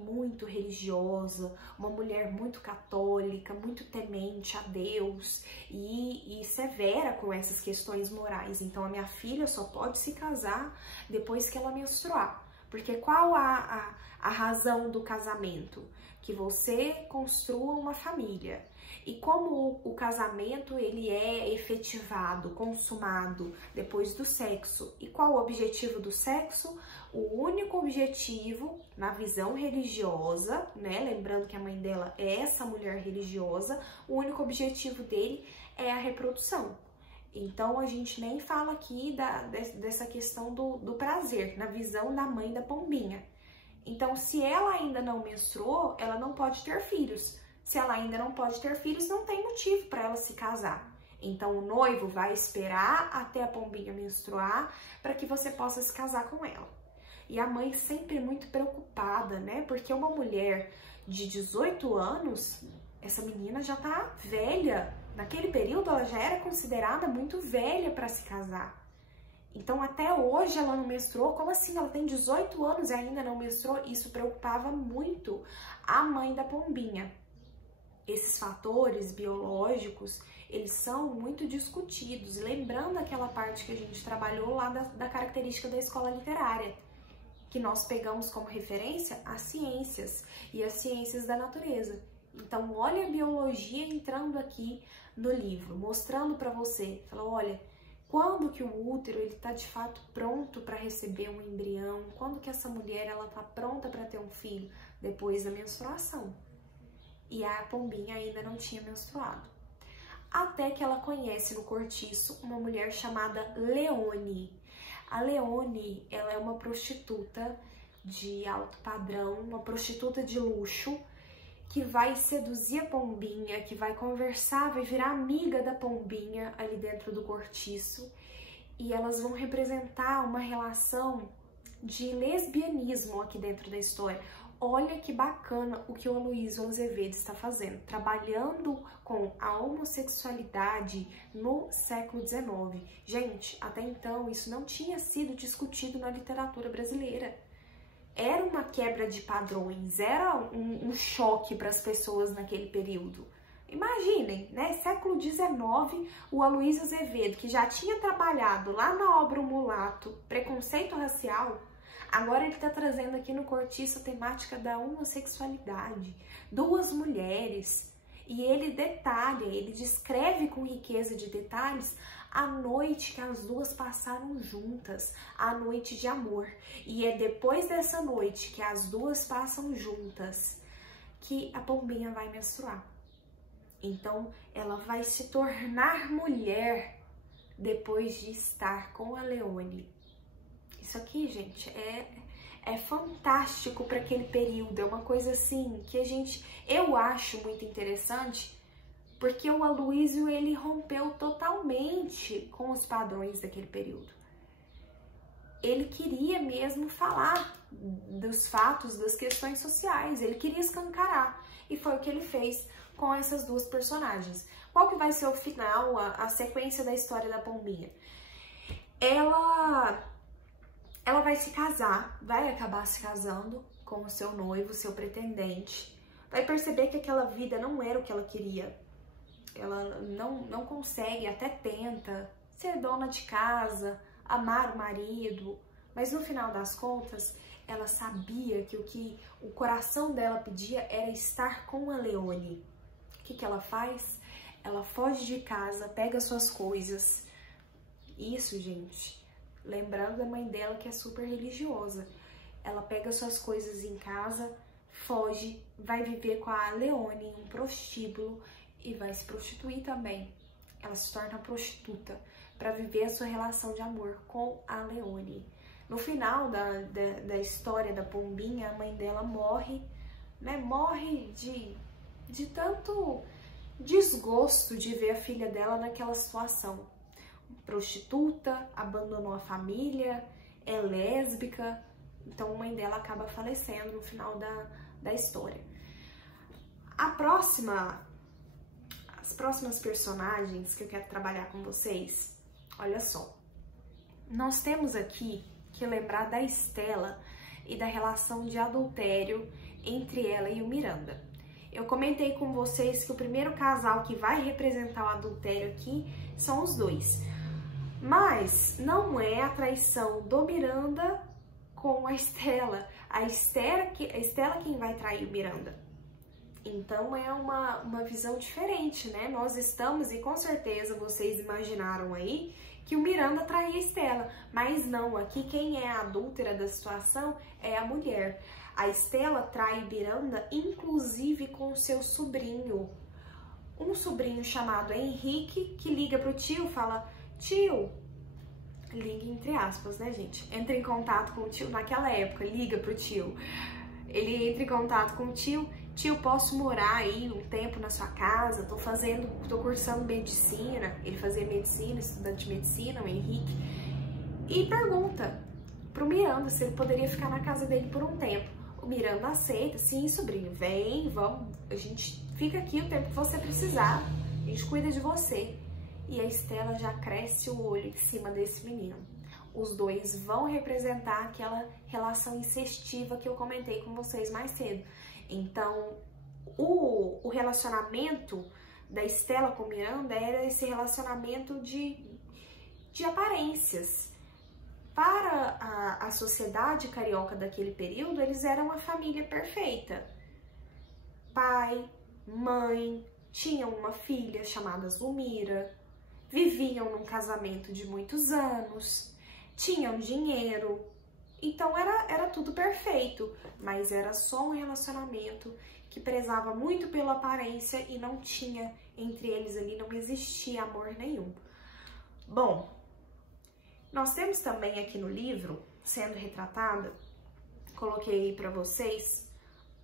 muito religiosa, uma mulher muito católica, muito temente a Deus e severa com essas questões morais. Então a minha filha só pode se casar depois que ela menstruar. Porque qual a razão do casamento? Que você construa uma família. E como o casamento ele é efetivado, consumado depois do sexo. E qual o objetivo do sexo? O único objetivo, na visão religiosa, né? Lembrando que a mãe dela é essa mulher religiosa, o único objetivo dele é a reprodução. Então a gente nem fala aqui dessa questão do prazer, na visão da mãe da Pombinha. Então, se ela ainda não menstruou, ela não pode ter filhos. Se ela ainda não pode ter filhos, não tem motivo para ela se casar. Então, o noivo vai esperar até a Pombinha menstruar para que você possa se casar com ela. E a mãe sempre muito preocupada, né? Porque uma mulher de 18 anos, essa menina já tá velha. Naquele período, ela já era considerada muito velha para se casar. Então, até hoje ela não menstruou. Como assim? Ela tem 18 anos e ainda não menstruou? Isso preocupava muito a mãe da Pombinha. Esses fatores biológicos, eles são muito discutidos. Lembrando aquela parte que a gente trabalhou lá da característica da escola literária, que nós pegamos como referência as ciências e as ciências da natureza. Então, olha a biologia entrando aqui no livro, mostrando para você. Falou, olha, quando que o útero ele tá de fato pronto para receber um embrião? Quando que essa mulher ela tá pronta para ter um filho? Depois da menstruação. E a Pombinha ainda não tinha menstruado. Até que ela conhece no cortiço uma mulher chamada Leone. A Leone, ela é uma prostituta de alto padrão, uma prostituta de luxo, que vai seduzir a Pombinha, que vai conversar, vai virar amiga da Pombinha ali dentro do cortiço. E elas vão representar uma relação de lesbianismo aqui dentro da história. Olha que bacana o que o Aloysio Azevedo está fazendo, trabalhando com a homossexualidade no século XIX. Gente, até então isso não tinha sido discutido na literatura brasileira. Era uma quebra de padrões, era um choque para as pessoas naquele período. Imaginem, né? Século XIX, o Aloysio Azevedo, que já tinha trabalhado lá na obra O Mulato, preconceito racial, agora ele está trazendo aqui no cortiço a temática da homossexualidade, duas mulheres. E ele detalha, ele descreve com riqueza de detalhes a noite que as duas passaram juntas, a noite de amor. E é depois dessa noite que as duas passam juntas que a Pombinha vai menstruar. Então, ela vai se tornar mulher depois de estar com a Leone. Isso aqui, gente, é fantástico para aquele período. É uma coisa assim que eu acho muito interessante, porque o Aloysio ele rompeu totalmente com os padrões daquele período. Ele queria mesmo falar dos fatos, das questões sociais, ele queria escancarar, e foi o que ele fez com essas duas personagens. Qual que vai ser o final, a sequência da história da Pombinha? Ela vai se casar, vai acabar se casando com o seu noivo, seu pretendente, vai perceber que aquela vida não era o que ela queria. Ela não consegue, até tenta ser dona de casa, amar o marido, mas no final das contas, ela sabia que o que o coração dela pedia era estar com a Leone. O que ela faz? Ela foge de casa, pega suas coisas. Isso, gente, lembrando da mãe dela que é super religiosa. Ela pega suas coisas em casa, foge, vai viver com a Leone em um prostíbulo, e vai se prostituir também. Ela se torna prostituta. para viver a sua relação de amor com a Leone. No final da história da Pombinha, a mãe dela morre, né? Morre de tanto desgosto de ver a filha dela naquela situação. Prostituta, abandonou a família, é lésbica, então a mãe dela acaba falecendo no final da história. As próximas personagens que eu quero trabalhar com vocês, olha só. Nós temos aqui que lembrar da Estela e da relação de adultério entre ela e o Miranda. Eu comentei com vocês que o primeiro casal que vai representar o adultério aqui são os dois. Mas não é a traição do Miranda com a Estela. A Estela quem vai trair o Miranda. Então é uma visão diferente, né? Nós estamos, e com certeza vocês imaginaram aí, que o Miranda traía a Estela. Mas não, aqui quem é a adúltera da situação é a mulher. A Estela trai o Miranda, inclusive com o seu sobrinho. Um sobrinho chamado Henrique, que liga pro tio, fala: tio, liga entre aspas, né, gente? Entra em contato com o tio, naquela época, liga pro tio. Ele entra em contato com o tio: tio, posso morar aí um tempo na sua casa? Tô cursando medicina. Ele fazia medicina, estudante de medicina, o Henrique. E pergunta pro Miranda se ele poderia ficar na casa dele por um tempo. O Miranda aceita: sim, sobrinho, vem, vamos, a gente fica aqui o tempo que você precisar, a gente cuida de você. E a Estela já cresce o olho em cima desse menino. Os dois vão representar aquela relação incestuosa que eu comentei com vocês mais cedo. Então, o relacionamento da Estela com o Miranda era esse relacionamento de aparências. Para a sociedade carioca daquele período, eles eram uma família perfeita. Pai, mãe, tinham uma filha chamada Zulmira, viviam num casamento de muitos anos, tinham dinheiro, então era tudo perfeito, mas era só um relacionamento que prezava muito pela aparência e não tinha, entre eles ali, não existia amor nenhum. Bom, nós temos também aqui no livro, sendo retratada, coloquei aí pra vocês,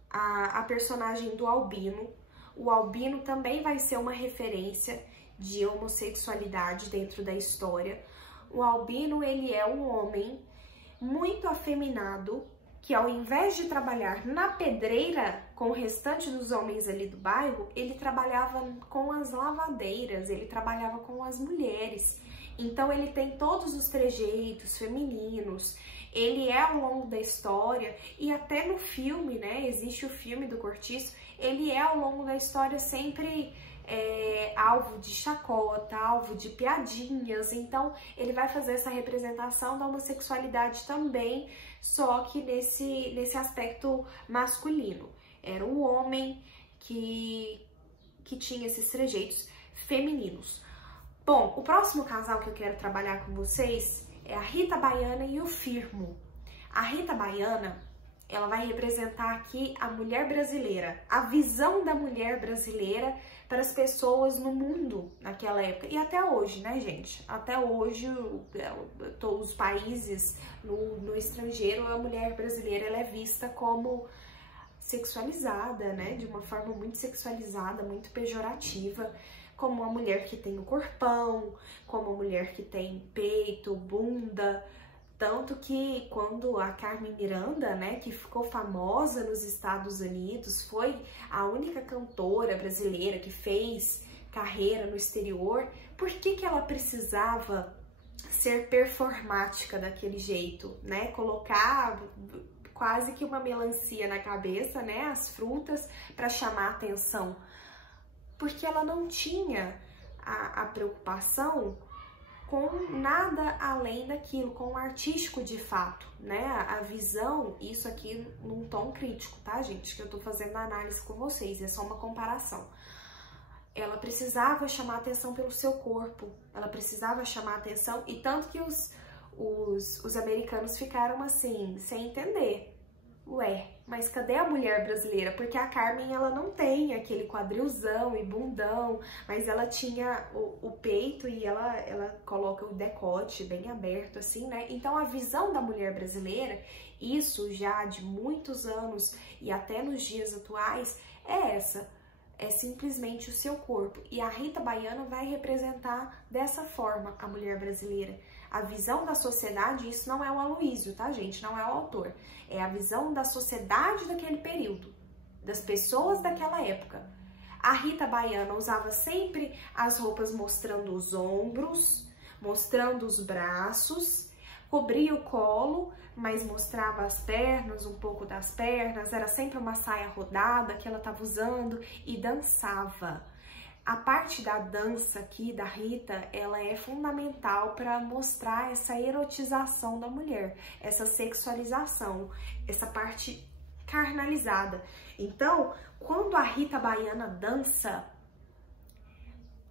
a personagem do Albino. O Albino também vai ser uma referência de homossexualidade dentro da história. O Albino, ele é um homem muito afeminado, que ao invés de trabalhar na pedreira com o restante dos homens ali do bairro, ele trabalhava com as lavadeiras, ele trabalhava com as mulheres. Então ele tem todos os trejeitos femininos, ele é ao longo da história, e até no filme, né, existe o filme do Cortiço, ele é ao longo da história sempre alvo de chacota, alvo de piadinhas. Então ele vai fazer essa representação da homossexualidade também, só que nesse aspecto masculino. Era um homem que tinha esses trejeitos femininos. Bom, o próximo casal que eu quero trabalhar com vocês é a Rita Baiana e o Firmo. A Rita Baiana, ela vai representar aqui a mulher brasileira, a visão da mulher brasileira para as pessoas no mundo naquela época. E até hoje, né, gente? Até hoje, todos os países no estrangeiro, a mulher brasileira ela é vista como sexualizada, né? De uma forma muito sexualizada, muito pejorativa, como uma mulher que tem o corpão, como uma mulher que tem peito, bunda. Tanto que quando a Carmen Miranda, né, que ficou famosa nos Estados Unidos, foi a única cantora brasileira que fez carreira no exterior, por que ela precisava ser performática daquele jeito, né? Colocar quase que uma melancia na cabeça, né, as frutas, para chamar a atenção. Porque ela não tinha a preocupação com nada além daquilo, com o artístico de fato, né? A visão, isso aqui num tom crítico, tá, gente? Que eu tô fazendo a análise com vocês, é só uma comparação. Ela precisava chamar atenção pelo seu corpo, ela precisava chamar atenção, e tanto que os americanos ficaram assim, sem entender. Ué, mas cadê a mulher brasileira? Porque a Carmen, ela não tem aquele quadrilzão e bundão, mas ela tinha o peito e ela coloca o decote bem aberto, assim, né? Então, a visão da mulher brasileira, isso já de muitos anos e até nos dias atuais, é essa. É simplesmente o seu corpo. E a Rita Baiana vai representar dessa forma a mulher brasileira. A visão da sociedade, isso não é o Aloysio, tá, gente? Não é o autor. É a visão da sociedade daquele período, das pessoas daquela época. A Rita Baiana usava sempre as roupas mostrando os ombros, mostrando os braços, cobria o colo, mas mostrava as pernas, um pouco das pernas, era sempre uma saia rodada que ela estava usando e dançava. A parte da dança aqui da Rita, ela é fundamental para mostrar essa erotização da mulher, essa sexualização, essa parte carnalizada. Então, quando a Rita Baiana dança,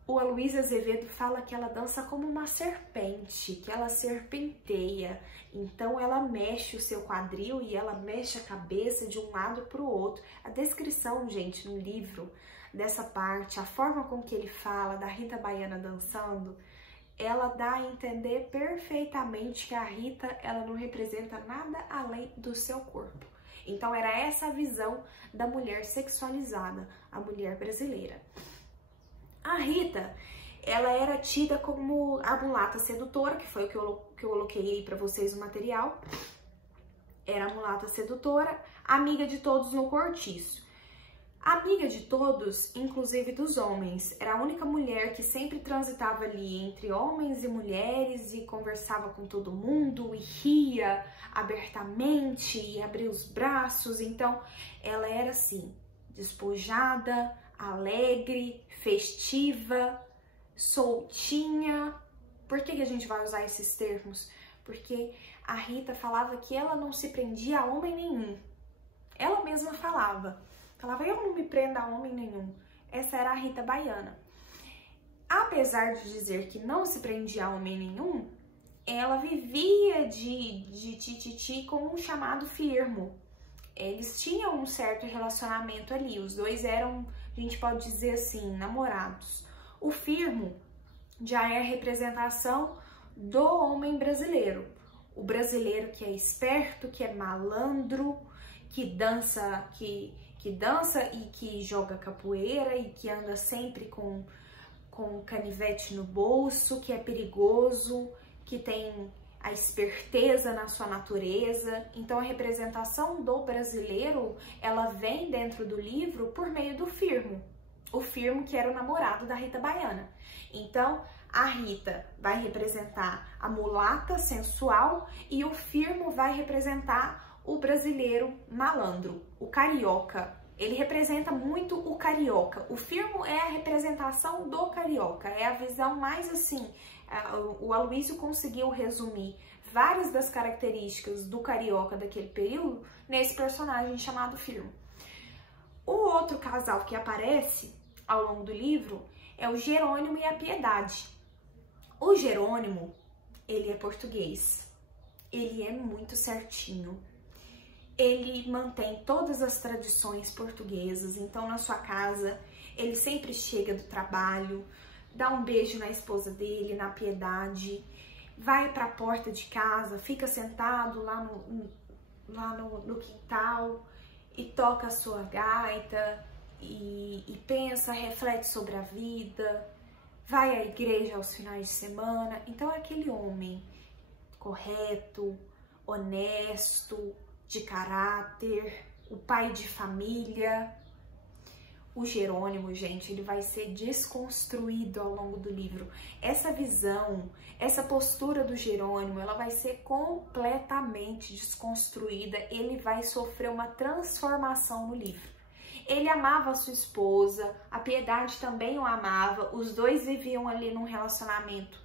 o Aloysio Azevedo fala que ela dança como uma serpente, que ela serpenteia. Então, ela mexe o seu quadril e ela mexe a cabeça de um lado para o outro. A descrição, gente, no livro dessa parte, a forma com que ele fala da Rita Baiana dançando, ela dá a entender perfeitamente que a Rita, ela não representa nada além do seu corpo. Então, era essa a visão da mulher sexualizada, a mulher brasileira. A Rita, ela era tida como a mulata sedutora, que foi o que eu coloquei aí pra vocês no material. Era a mulata sedutora, amiga de todos no cortiço. Amiga de todos, inclusive dos homens. Era a única mulher que sempre transitava ali entre homens e mulheres e conversava com todo mundo e ria abertamente e abria os braços. Então, ela era assim, despojada, alegre, festiva, soltinha. Por que a gente vai usar esses termos? Porque a Rita falava que ela não se prendia a homem nenhum. Ela mesma falava, eu não me prendo a homem nenhum. Essa era a Rita Baiana. Apesar de dizer que não se prendia a homem nenhum, ela vivia de tititi com um chamado Firmo. Eles tinham um certo relacionamento ali, os dois eram, a gente pode dizer assim, namorados. O Firmo já é a representação do homem brasileiro. O brasileiro que é esperto, que é malandro, que dança e que joga capoeira e que anda sempre com canivete no bolso, que é perigoso, que tem a esperteza na sua natureza. Então, a representação do brasileiro, ela vem dentro do livro por meio do Firmo. O Firmo, que era o namorado da Rita Baiana. Então, a Rita vai representar a mulata sensual e o Firmo vai representar o brasileiro malandro, o carioca. Ele representa muito o carioca. O Firmo é a representação do carioca, é a visão mais assim. O Aloysio conseguiu resumir várias das características do carioca daquele período nesse personagem chamado Firmo. O outro casal que aparece ao longo do livro é o Jerônimo e a Piedade. O Jerônimo, ele é português, ele é muito certinho. Ele mantém todas as tradições portuguesas, então na sua casa ele sempre chega do trabalho, dá um beijo na esposa dele, na Piedade, vai para a porta de casa, fica sentado lá no quintal e toca a sua gaita e pensa, reflete sobre a vida, vai à igreja aos finais de semana. Então é aquele homem correto, honesto, de caráter, o pai de família. O Jerônimo, gente, ele vai ser desconstruído ao longo do livro. Essa visão, essa postura do Jerônimo, ela vai ser completamente desconstruída. Ele vai sofrer uma transformação no livro. Ele amava a sua esposa, a Piedade também o amava, os dois viviam ali num relacionamento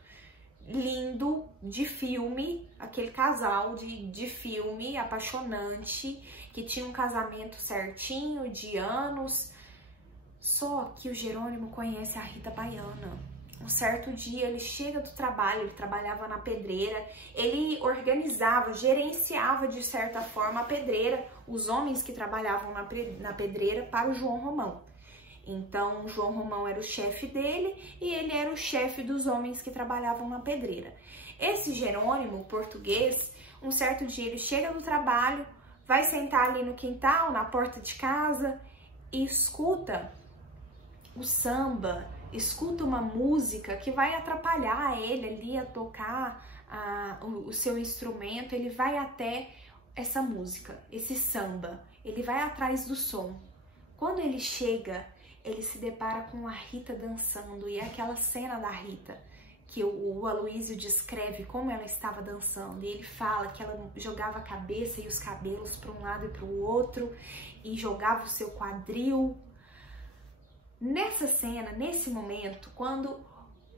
lindo, de filme, aquele casal de filme apaixonante, que tinha um casamento certinho, de anos. Só que o Jerônimo conhece a Rita Baiana. Um certo dia ele chega do trabalho, ele trabalhava na pedreira, ele organizava, gerenciava de certa forma a pedreira os homens que trabalhavam na pedreira para o João Romão. Então, o João Romão era o chefe dele e ele era o chefe dos homens que trabalhavam na pedreira. Esse Jerônimo, português, um certo dia ele chega do trabalho, vai sentar ali no quintal, na porta de casa e escuta o samba, escuta uma música que vai atrapalhar ele ali a tocar o seu instrumento. Ele vai até essa música, esse samba, ele vai atrás do som. Quando ele chega, ele se depara com a Rita dançando, e é aquela cena da Rita que o Aloísio descreve como ela estava dançando, e ele fala que ela jogava a cabeça e os cabelos para um lado e para o outro, e jogava o seu quadril. Nessa cena, nesse momento, quando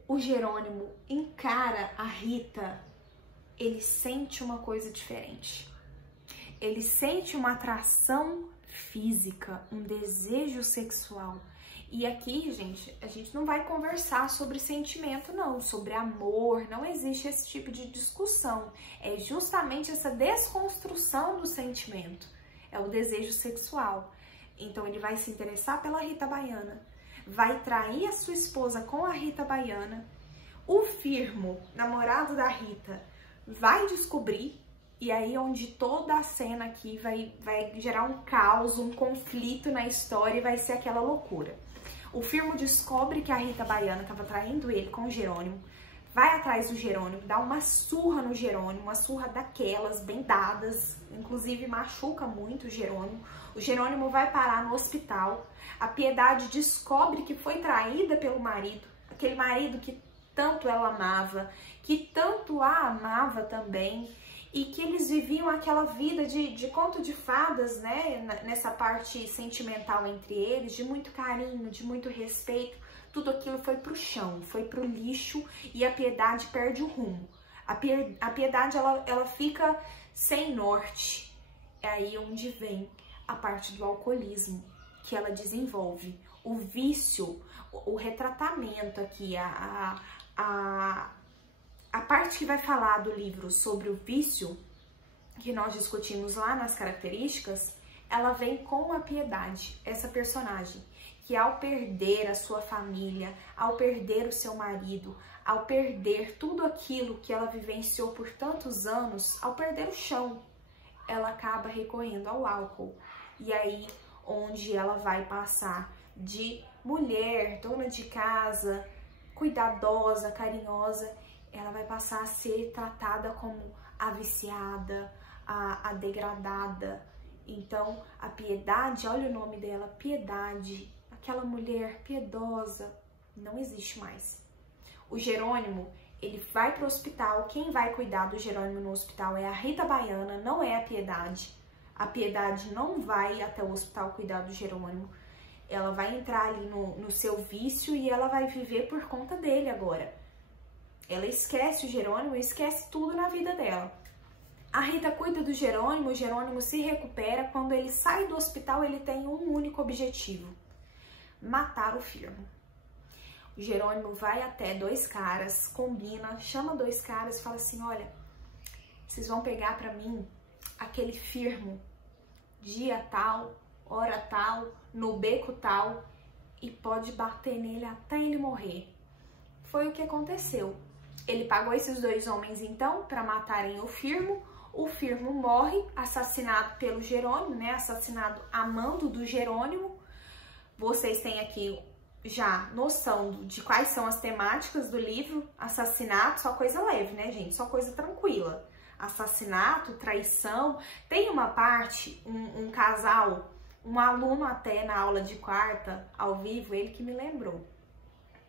o Jerônimo encara a Rita, ele sente uma coisa diferente. Ele sente uma atração física, um desejo sexual. E aqui, gente, a gente não vai conversar sobre sentimento, não, sobre amor, não existe esse tipo de discussão. É justamente essa desconstrução do sentimento, é o desejo sexual. Então ele vai se interessar pela Rita Baiana, vai trair a sua esposa com a Rita Baiana. O Firmo, namorado da Rita, vai descobrir, e aí onde toda a cena aqui vai gerar um caos, um conflito na história, e vai ser aquela loucura. O Firmo descobre que a Rita Baiana estava traindo ele com o Jerônimo, vai atrás do Jerônimo, dá uma surra no Jerônimo, uma surra daquelas, bem dadas, inclusive machuca muito o Jerônimo. O Jerônimo vai parar no hospital, a Piedade descobre que foi traída pelo marido, aquele marido que tanto ela amava, que tanto a amava também, e que eles viviam aquela vida de conto de fadas, né, nessa parte sentimental entre eles, de muito carinho, de muito respeito. Tudo aquilo foi pro chão, foi pro lixo, e a Piedade perde o rumo. A Piedade, ela fica sem norte. É aí onde vem a parte do alcoolismo que ela desenvolve. O vício, o retratamento aqui, a parte que vai falar do livro sobre o vício, que nós discutimos lá nas características, ela vem com a Piedade, essa personagem, que ao perder a sua família, ao perder o seu marido, ao perder tudo aquilo que ela vivenciou por tantos anos, ao perder o chão, ela acaba recorrendo ao álcool. E aí, onde ela vai passar de mulher, dona de casa, cuidadosa, carinhosa, ela vai passar a ser tratada como a viciada, a degradada. Então, a Piedade, olha o nome dela, Piedade, aquela mulher piedosa, não existe mais. O Jerônimo, ele vai para o hospital, quem vai cuidar do Jerônimo no hospital é a Rita Baiana, não é a Piedade. A Piedade não vai até o hospital cuidar do Jerônimo, ela vai entrar ali no seu vício e ela vai viver por conta dele agora. Ela esquece o Jerônimo e esquece tudo na vida dela. A Rita cuida do Jerônimo, o Jerônimo se recupera. Quando ele sai do hospital, ele tem um único objetivo: matar o Firmo. O Jerônimo vai até dois caras, combina, chama dois caras e fala assim: olha, vocês vão pegar pra mim aquele Firmo, dia tal, hora tal, no beco tal, e pode bater nele até ele morrer. Foi o que aconteceu. Ele pagou esses dois homens, então, para matarem o Firmo. O Firmo morre, assassinado pelo Jerônimo, né? Assassinado a mando do Jerônimo. Vocês têm aqui já noção de quais são as temáticas do livro. Assassinato, só coisa leve, né, gente? Só coisa tranquila. Assassinato, traição. Tem uma parte, um casal, um aluno até na aula de quarta, ao vivo, ele que me lembrou.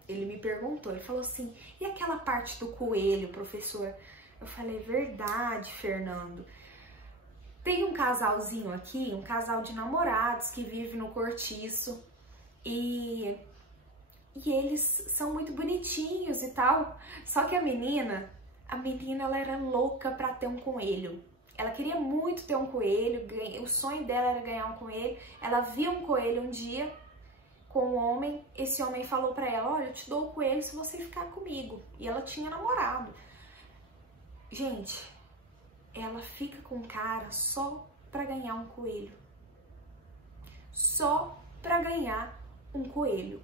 Ele me perguntou, ele falou assim: e aquela parte do coelho, professor? Eu falei: verdade, Fernando. Tem um casalzinho aqui, um casal de namorados que vive no cortiço e eles são muito bonitinhos e tal. Só que a menina ela era louca pra ter um coelho. Ela queria muito ter um coelho, o sonho dela era ganhar um coelho. Ela viu um coelho um dia com um homem, esse homem falou pra ela: olha, eu te dou o coelho se você ficar comigo. E ela tinha namorado. Gente, ela fica com o cara só para ganhar um coelho. Só para ganhar um coelho.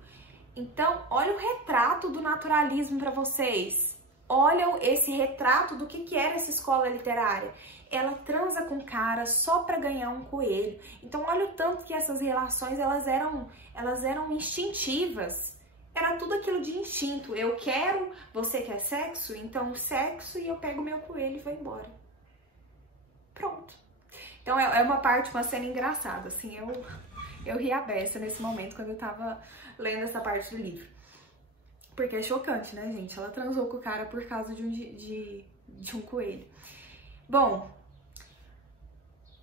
Então, olha o retrato do naturalismo para vocês. Olha esse retrato do que era essa escola literária. Ela transa com o cara só para ganhar um coelho. Então, olha o tanto que essas relações elas eram instintivas. Era tudo aquilo de instinto. Eu quero, você quer sexo? Então, sexo e eu pego meu coelho e vou embora. Pronto. Então, é uma cena engraçada, assim, eu ri a beça nesse momento quando eu tava lendo essa parte do livro. Porque é chocante, né, gente? Ela transou com o cara por causa de um coelho. Bom,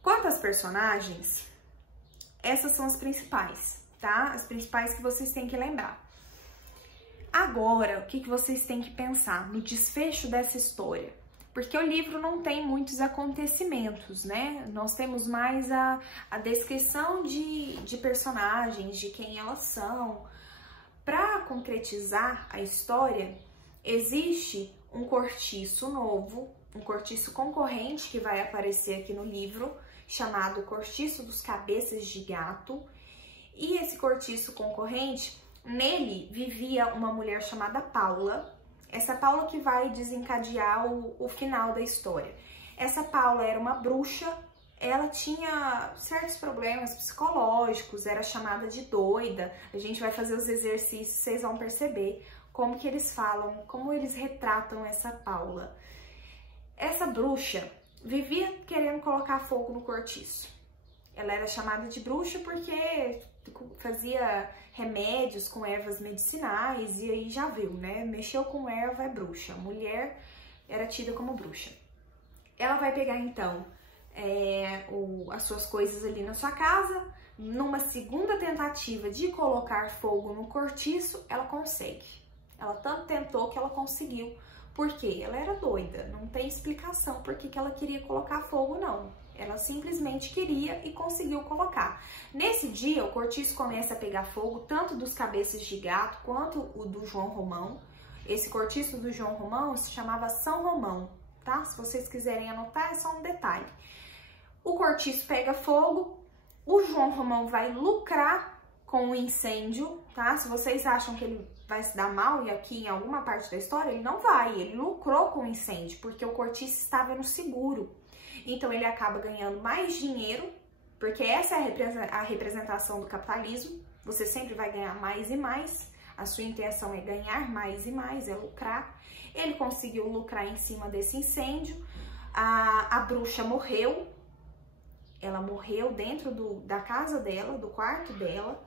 quanto às personagens, essas são as principais, tá? As principais que vocês têm que lembrar. Agora, o que vocês têm que pensar no desfecho dessa história? Porque o livro não tem muitos acontecimentos, né? Nós temos mais a descrição de personagens, de quem elas são. Para concretizar a história, existe um cortiço novo, um cortiço concorrente que vai aparecer aqui no livro, chamado Cortiço dos Cabeças de Gato. E esse cortiço concorrente, nele vivia uma mulher chamada Paula. Essa Paula que vai desencadear o final da história. Essa Paula era uma bruxa, ela tinha certos problemas psicológicos, era chamada de doida. A gente vai fazer os exercícios, vocês vão perceber como que eles falam, como eles retratam essa Paula. Essa bruxa vivia querendo colocar fogo no cortiço. Ela era chamada de bruxa porque fazia remédios com ervas medicinais e aí já viu, né? Mexeu com erva é bruxa. Mulher era tida como bruxa. Ela vai pegar então as suas coisas ali na sua casa. Numa segunda tentativa de colocar fogo no cortiço, ela consegue. Ela tanto tentou que ela conseguiu. Por quê? Ela era doida. Não tem explicação por que ela queria colocar fogo, não. Ela simplesmente queria e conseguiu colocar. Nesse dia, o cortiço começa a pegar fogo, tanto dos cabeças de gato quanto o do João Romão. Esse cortiço do João Romão se chamava São Romão, tá? Se vocês quiserem anotar, é só um detalhe. O cortiço pega fogo, o João Romão vai lucrar com o incêndio, tá? Se vocês acham que ele vai se dar mal e aqui em alguma parte da história, ele não vai. Ele lucrou com o incêndio, porque o cortiço estava no seguro. Então, ele acaba ganhando mais dinheiro, porque essa é a representação do capitalismo. Você sempre vai ganhar mais e mais. A sua intenção é ganhar mais e mais, é lucrar. Ele conseguiu lucrar em cima desse incêndio. A bruxa morreu. Ela morreu dentro da casa dela, do quarto dela.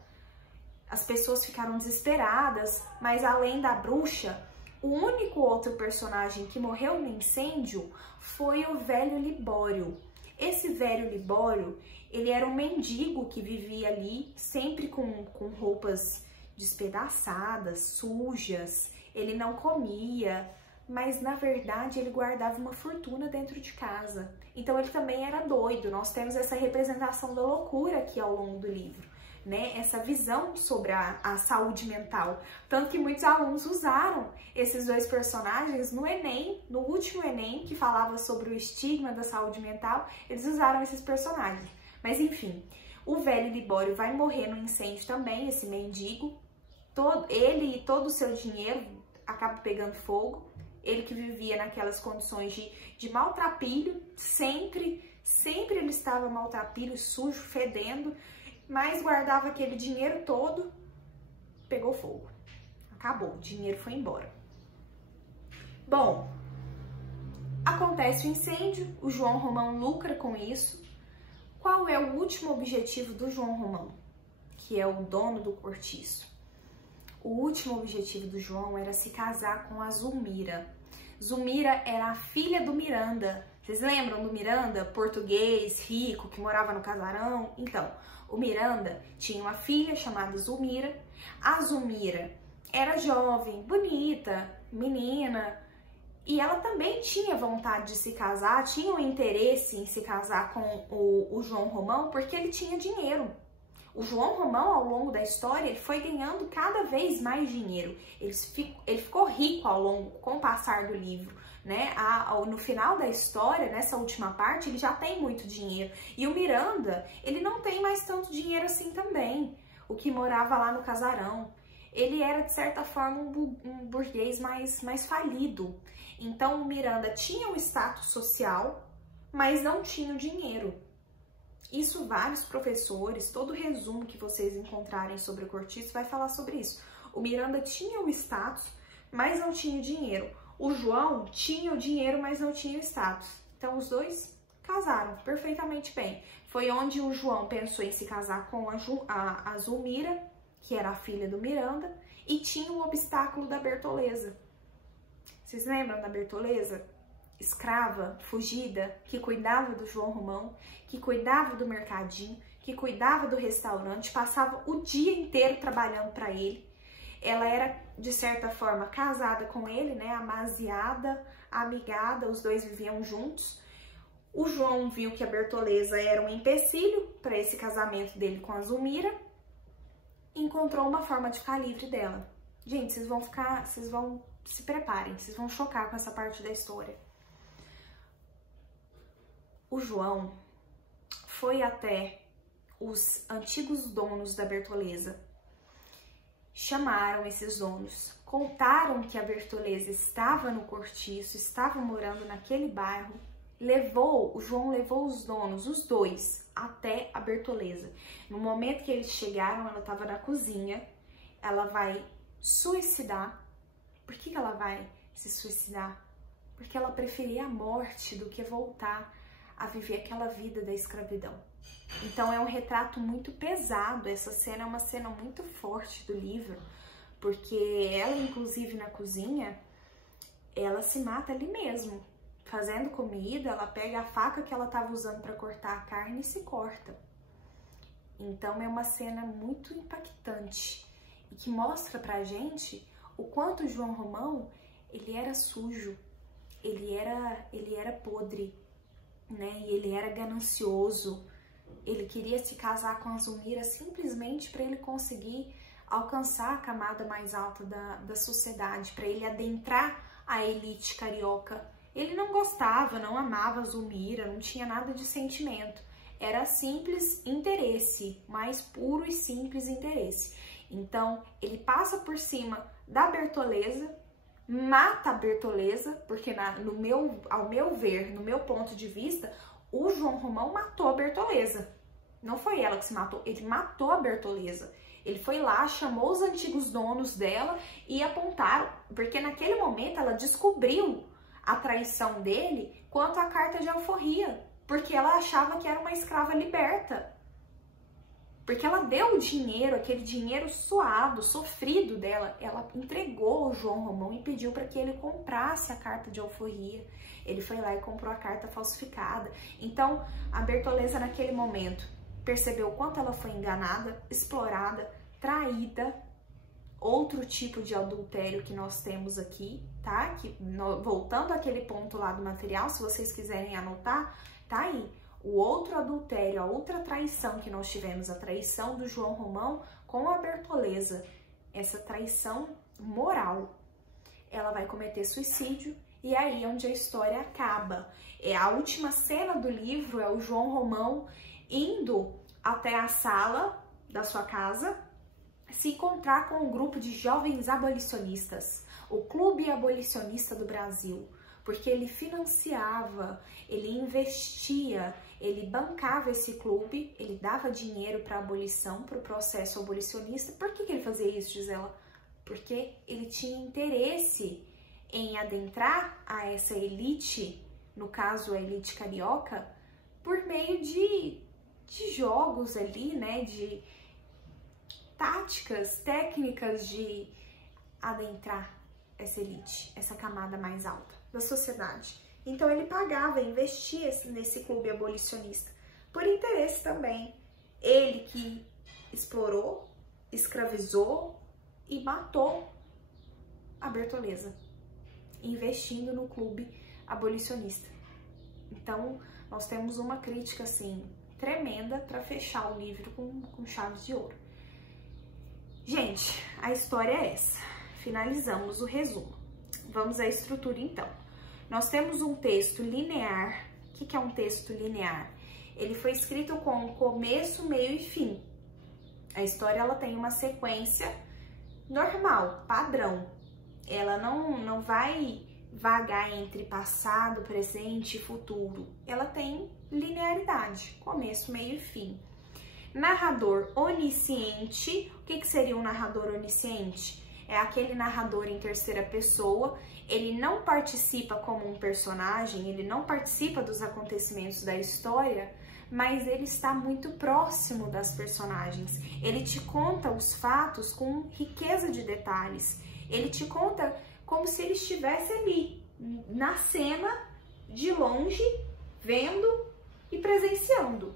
As pessoas ficaram desesperadas, mas além da bruxa, o único outro personagem que morreu no incêndio foi o velho Libório. Esse velho Libório, ele era um mendigo que vivia ali, sempre com roupas despedaçadas, sujas. Ele não comia, mas na verdade ele guardava uma fortuna dentro de casa. Então ele também era doido. Nós temos essa representação da loucura aqui ao longo do livro, né? Essa visão sobre a saúde mental. Tanto que muitos alunos usaram esses dois personagens no Enem, no último Enem, que falava sobre o estigma da saúde mental, eles usaram esses personagens. Mas enfim, o velho Libório vai morrer no incêndio também, esse mendigo. Ele e todo o seu dinheiro acaba pegando fogo. Ele que vivia naquelas condições de maltrapilho, sempre ele estava maltrapilho, sujo, fedendo, mas guardava aquele dinheiro todo, pegou fogo. Acabou, o dinheiro foi embora. Bom, acontece o incêndio, o João Romão lucra com isso. Qual é o último objetivo do João Romão, que é o dono do cortiço? O último objetivo do João era se casar com a Zulmira. Zulmira era a filha do Miranda. Vocês lembram do Miranda, português, rico, que morava no casarão? Então, o Miranda tinha uma filha chamada Zulmira. A Zulmira era jovem, bonita, menina, e ela também tinha vontade de se casar, tinha um interesse em se casar com o João Romão, porque ele tinha dinheiro. O João Romão, ao longo da história, ele foi ganhando cada vez mais dinheiro. Ele ficou rico com o passar do livro, né? No final da história, nessa última parte, ele já tem muito dinheiro. E o Miranda, ele não tem mais tanto dinheiro assim também. O que morava lá no casarão. Ele era, de certa forma, um burguês mais falido. Então, o Miranda tinha um status social, mas não tinha o dinheiro. Isso vários professores, todo resumo que vocês encontrarem sobre o Cortiço vai falar sobre isso. O Miranda tinha o status, mas não tinha o dinheiro. O João tinha o dinheiro, mas não tinha o status. Então, os dois casaram perfeitamente bem. Foi onde o João pensou em se casar com a Zulmira, que era a filha do Miranda, e tinha o obstáculo da Bertoleza. Vocês lembram da Bertoleza? Escrava, fugida, que cuidava do João Romão, que cuidava do mercadinho, que cuidava do restaurante, passava o dia inteiro trabalhando para ele. Ela era, de certa forma, casada com ele, né, amaziada, amigada, os dois viviam juntos. O João viu que a Bertoleza era um empecilho para esse casamento dele com a Zulmira e encontrou uma forma de ficar livre dela. Gente, se preparem, vocês vão chocar com essa parte da história. O João foi até os antigos donos da Bertoleza, chamaram esses donos, contaram que a Bertoleza estava no Cortiço, estava morando naquele bairro, o João levou os donos, os dois, até a Bertoleza. No momento que eles chegaram, ela estava na cozinha, ela vai suicidar. Por que ela vai se suicidar? Porque ela preferia a morte do que voltar a viver aquela vida da escravidão. Então é um retrato muito pesado, essa cena é uma cena muito forte do livro, porque ela, inclusive na cozinha, ela se mata ali mesmo, fazendo comida, ela pega a faca que ela estava usando para cortar a carne e se corta. Então é uma cena muito impactante e que mostra pra gente o quanto o João Romão, ele era sujo, ele era podre, né? E ele era ganancioso. Ele queria se casar com a Zulmira simplesmente para ele conseguir alcançar a camada mais alta da sociedade, para ele adentrar a elite carioca. Ele não gostava, não amava a Zulmira, não tinha nada de sentimento. Era simples interesse, mais puro e simples interesse. Então, ele passa por cima da Bertoleza, mata a Bertoleza, porque ao meu ver, no meu ponto de vista, o João Romão matou a Bertoleza. Não foi ela que se matou, ele matou a Bertoleza. Ele foi lá, chamou os antigos donos dela e apontaram, porque naquele momento ela descobriu a traição dele quanto à carta de alforria, porque ela achava que era uma escrava liberta. Porque ela deu o dinheiro, aquele dinheiro suado, sofrido dela, ela entregou ao João Romão e pediu para que ele comprasse a carta de alforria. Ele foi lá e comprou a carta falsificada. Então, a Bertoleza, naquele momento, percebeu o quanto ela foi enganada, explorada, traída. Outro tipo de adultério que nós temos aqui, tá? Voltando àquele ponto lá do material, se vocês quiserem anotar, tá aí. O outro adultério, a outra traição que nós tivemos, a traição do João Romão com a Bertoleza, essa traição moral, ela vai cometer suicídio e aí é onde a história acaba. A última cena do livro é o João Romão indo até a sala da sua casa se encontrar com um grupo de jovens abolicionistas, o Clube Abolicionista do Brasil, porque ele financiava, ele investia, ele bancava esse clube, ele dava dinheiro para a abolição, para o processo abolicionista. Por que ele fazia isso, Gisela? Porque ele tinha interesse em adentrar a essa elite, no caso a elite carioca, por meio de jogos ali, né, de táticas, técnicas de adentrar essa elite, essa camada mais alta da sociedade. Então ele pagava, investia nesse clube abolicionista por interesse também. Ele que explorou, escravizou e matou a Bertoleza, investindo no clube abolicionista. Então nós temos uma crítica assim tremenda para fechar o livro com chaves de ouro. Gente, a história é essa. Finalizamos o resumo. Vamos à estrutura então. Nós temos um texto linear. O que é um texto linear? Ele foi escrito com começo, meio e fim. A história ela tem uma sequência normal, padrão. Ela não vai vagar entre passado, presente e futuro. Ela tem linearidade, começo, meio e fim. Narrador onisciente. O que seria um narrador onisciente? É aquele narrador em terceira pessoa. Ele não participa como um personagem, ele não participa dos acontecimentos da história, mas ele está muito próximo das personagens. Ele te conta os fatos com riqueza de detalhes. Ele te conta como se ele estivesse ali, na cena, de longe, vendo e presenciando.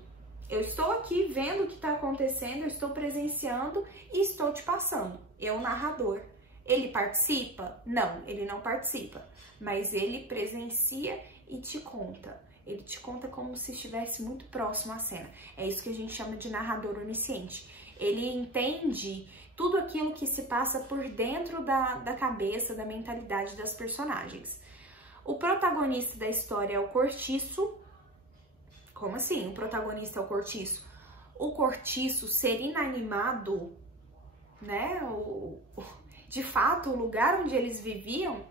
Eu estou aqui vendo o que está acontecendo, eu estou presenciando e estou te passando. Eu, o narrador. Ele participa? Não, ele não participa. Mas ele presencia e te conta. Ele te conta como se estivesse muito próximo à cena. É isso que a gente chama de narrador onisciente. Ele entende tudo aquilo que se passa por dentro da cabeça, da mentalidade das personagens. O protagonista da história é o cortiço. Como assim? O protagonista é o cortiço? O cortiço, ser inanimado, né? De fato, o lugar onde eles viviam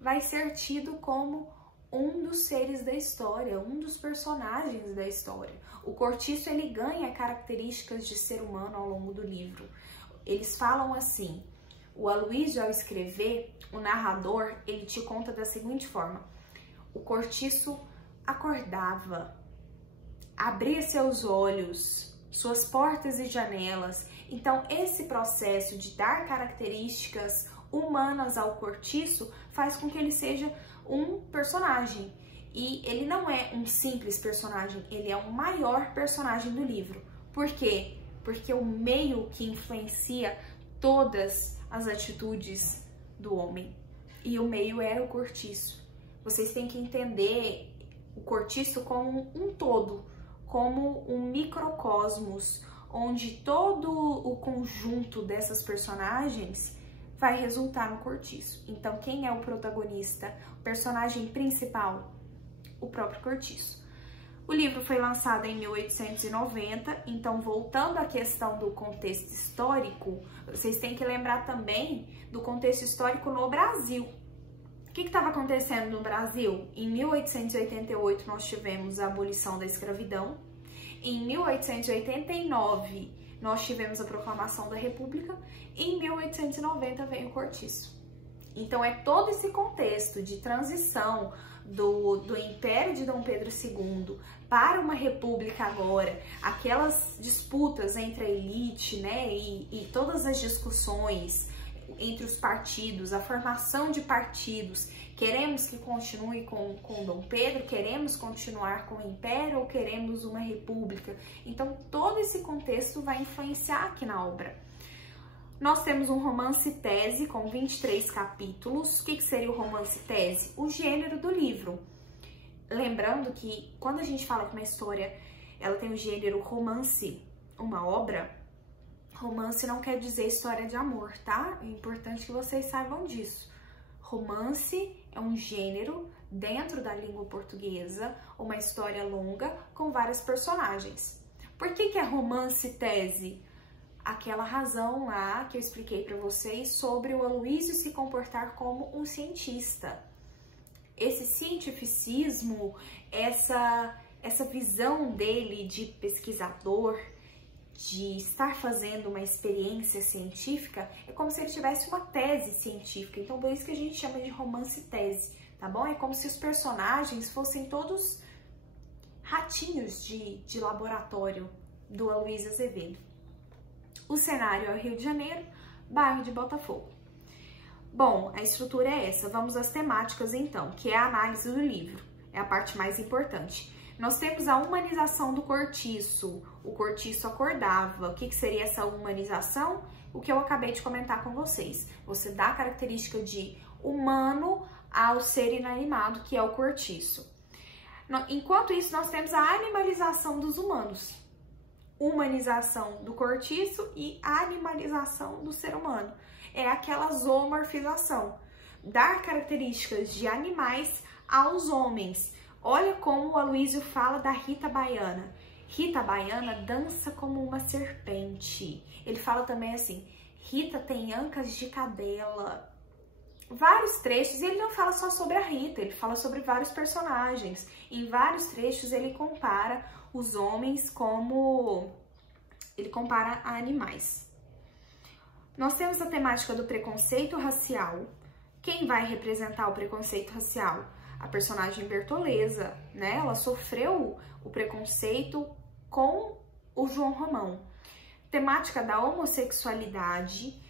vai ser tido como um dos seres da história, um dos personagens da história. O cortiço, ele ganha características de ser humano ao longo do livro. Eles falam assim, o Aloysio, ao escrever, o narrador, ele te conta da seguinte forma: o cortiço acordava, abria seus olhos, suas portas e janelas. Então, esse processo de dar características humanas ao cortiço faz com que ele seja um personagem. E ele não é um simples personagem, ele é o maior personagem do livro. Por quê? Porque o meio que influencia todas as atitudes do homem. E o meio é o cortiço. Vocês têm que entender o cortiço como um todo, como um microcosmos, onde todo o conjunto dessas personagens vai resultar no cortiço. Então, quem é o protagonista, o personagem principal? O próprio cortiço. O livro foi lançado em 1890, então, voltando à questão do contexto histórico, vocês têm que lembrar também do contexto histórico no Brasil. O que estava acontecendo no Brasil? Em 1888, nós tivemos a abolição da escravidão. Em 1889, nós tivemos a proclamação da República. E em 1890 veio o cortiço. Então, é todo esse contexto de transição do Império de Dom Pedro II para uma república agora, aquelas disputas entre a elite, né, e todas as discussões entre os partidos, a formação de partidos. Queremos que continue com Dom Pedro? Queremos continuar com o Império ou queremos uma república? Então, todo esse contexto vai influenciar aqui na obra. Nós temos um romance-tese com 23 capítulos. O que seria o romance-tese? O gênero do livro. Lembrando que quando a gente fala que uma história ela tem o gênero romance, uma obra, romance não quer dizer história de amor, tá? É importante que vocês saibam disso. Romance é um gênero dentro da língua portuguesa, uma história longa com vários personagens. Por que é romance-tese? Aquela razão lá que eu expliquei para vocês sobre o Aloysio se comportar como um cientista. Esse cientificismo, essa visão dele de pesquisador, de estar fazendo uma experiência científica, é como se ele tivesse uma tese científica. Então, por isso que a gente chama de romance-tese, tá bom? É como se os personagens fossem todos ratinhos de laboratório do Aloysio Azevedo. O cenário é o Rio de Janeiro, bairro de Botafogo. Bom, a estrutura é essa. Vamos às temáticas então, que é a análise do livro. É a parte mais importante. Nós temos a humanização do cortiço. O cortiço acordava. O que seria essa humanização? O que eu acabei de comentar com vocês. Você dá a característica de humano ao ser inanimado, que é o cortiço. Enquanto isso, nós temos a animalização dos humanos. Humanização do cortiço e animalização do ser humano. É aquela zoomorfização. Dar características de animais aos homens. Olha como o Aloysio fala da Rita Baiana. Rita Baiana dança como uma serpente. Ele fala também assim, Rita tem ancas de cadela. Vários trechos, e ele não fala só sobre a Rita, ele fala sobre vários personagens. Em vários trechos ele compara os homens como... ele compara a animais. Nós temos a temática do preconceito racial. Quem vai representar o preconceito racial? A personagem Bertoleza, né? Ela sofreu o preconceito com o João Romão. Temática da homossexualidade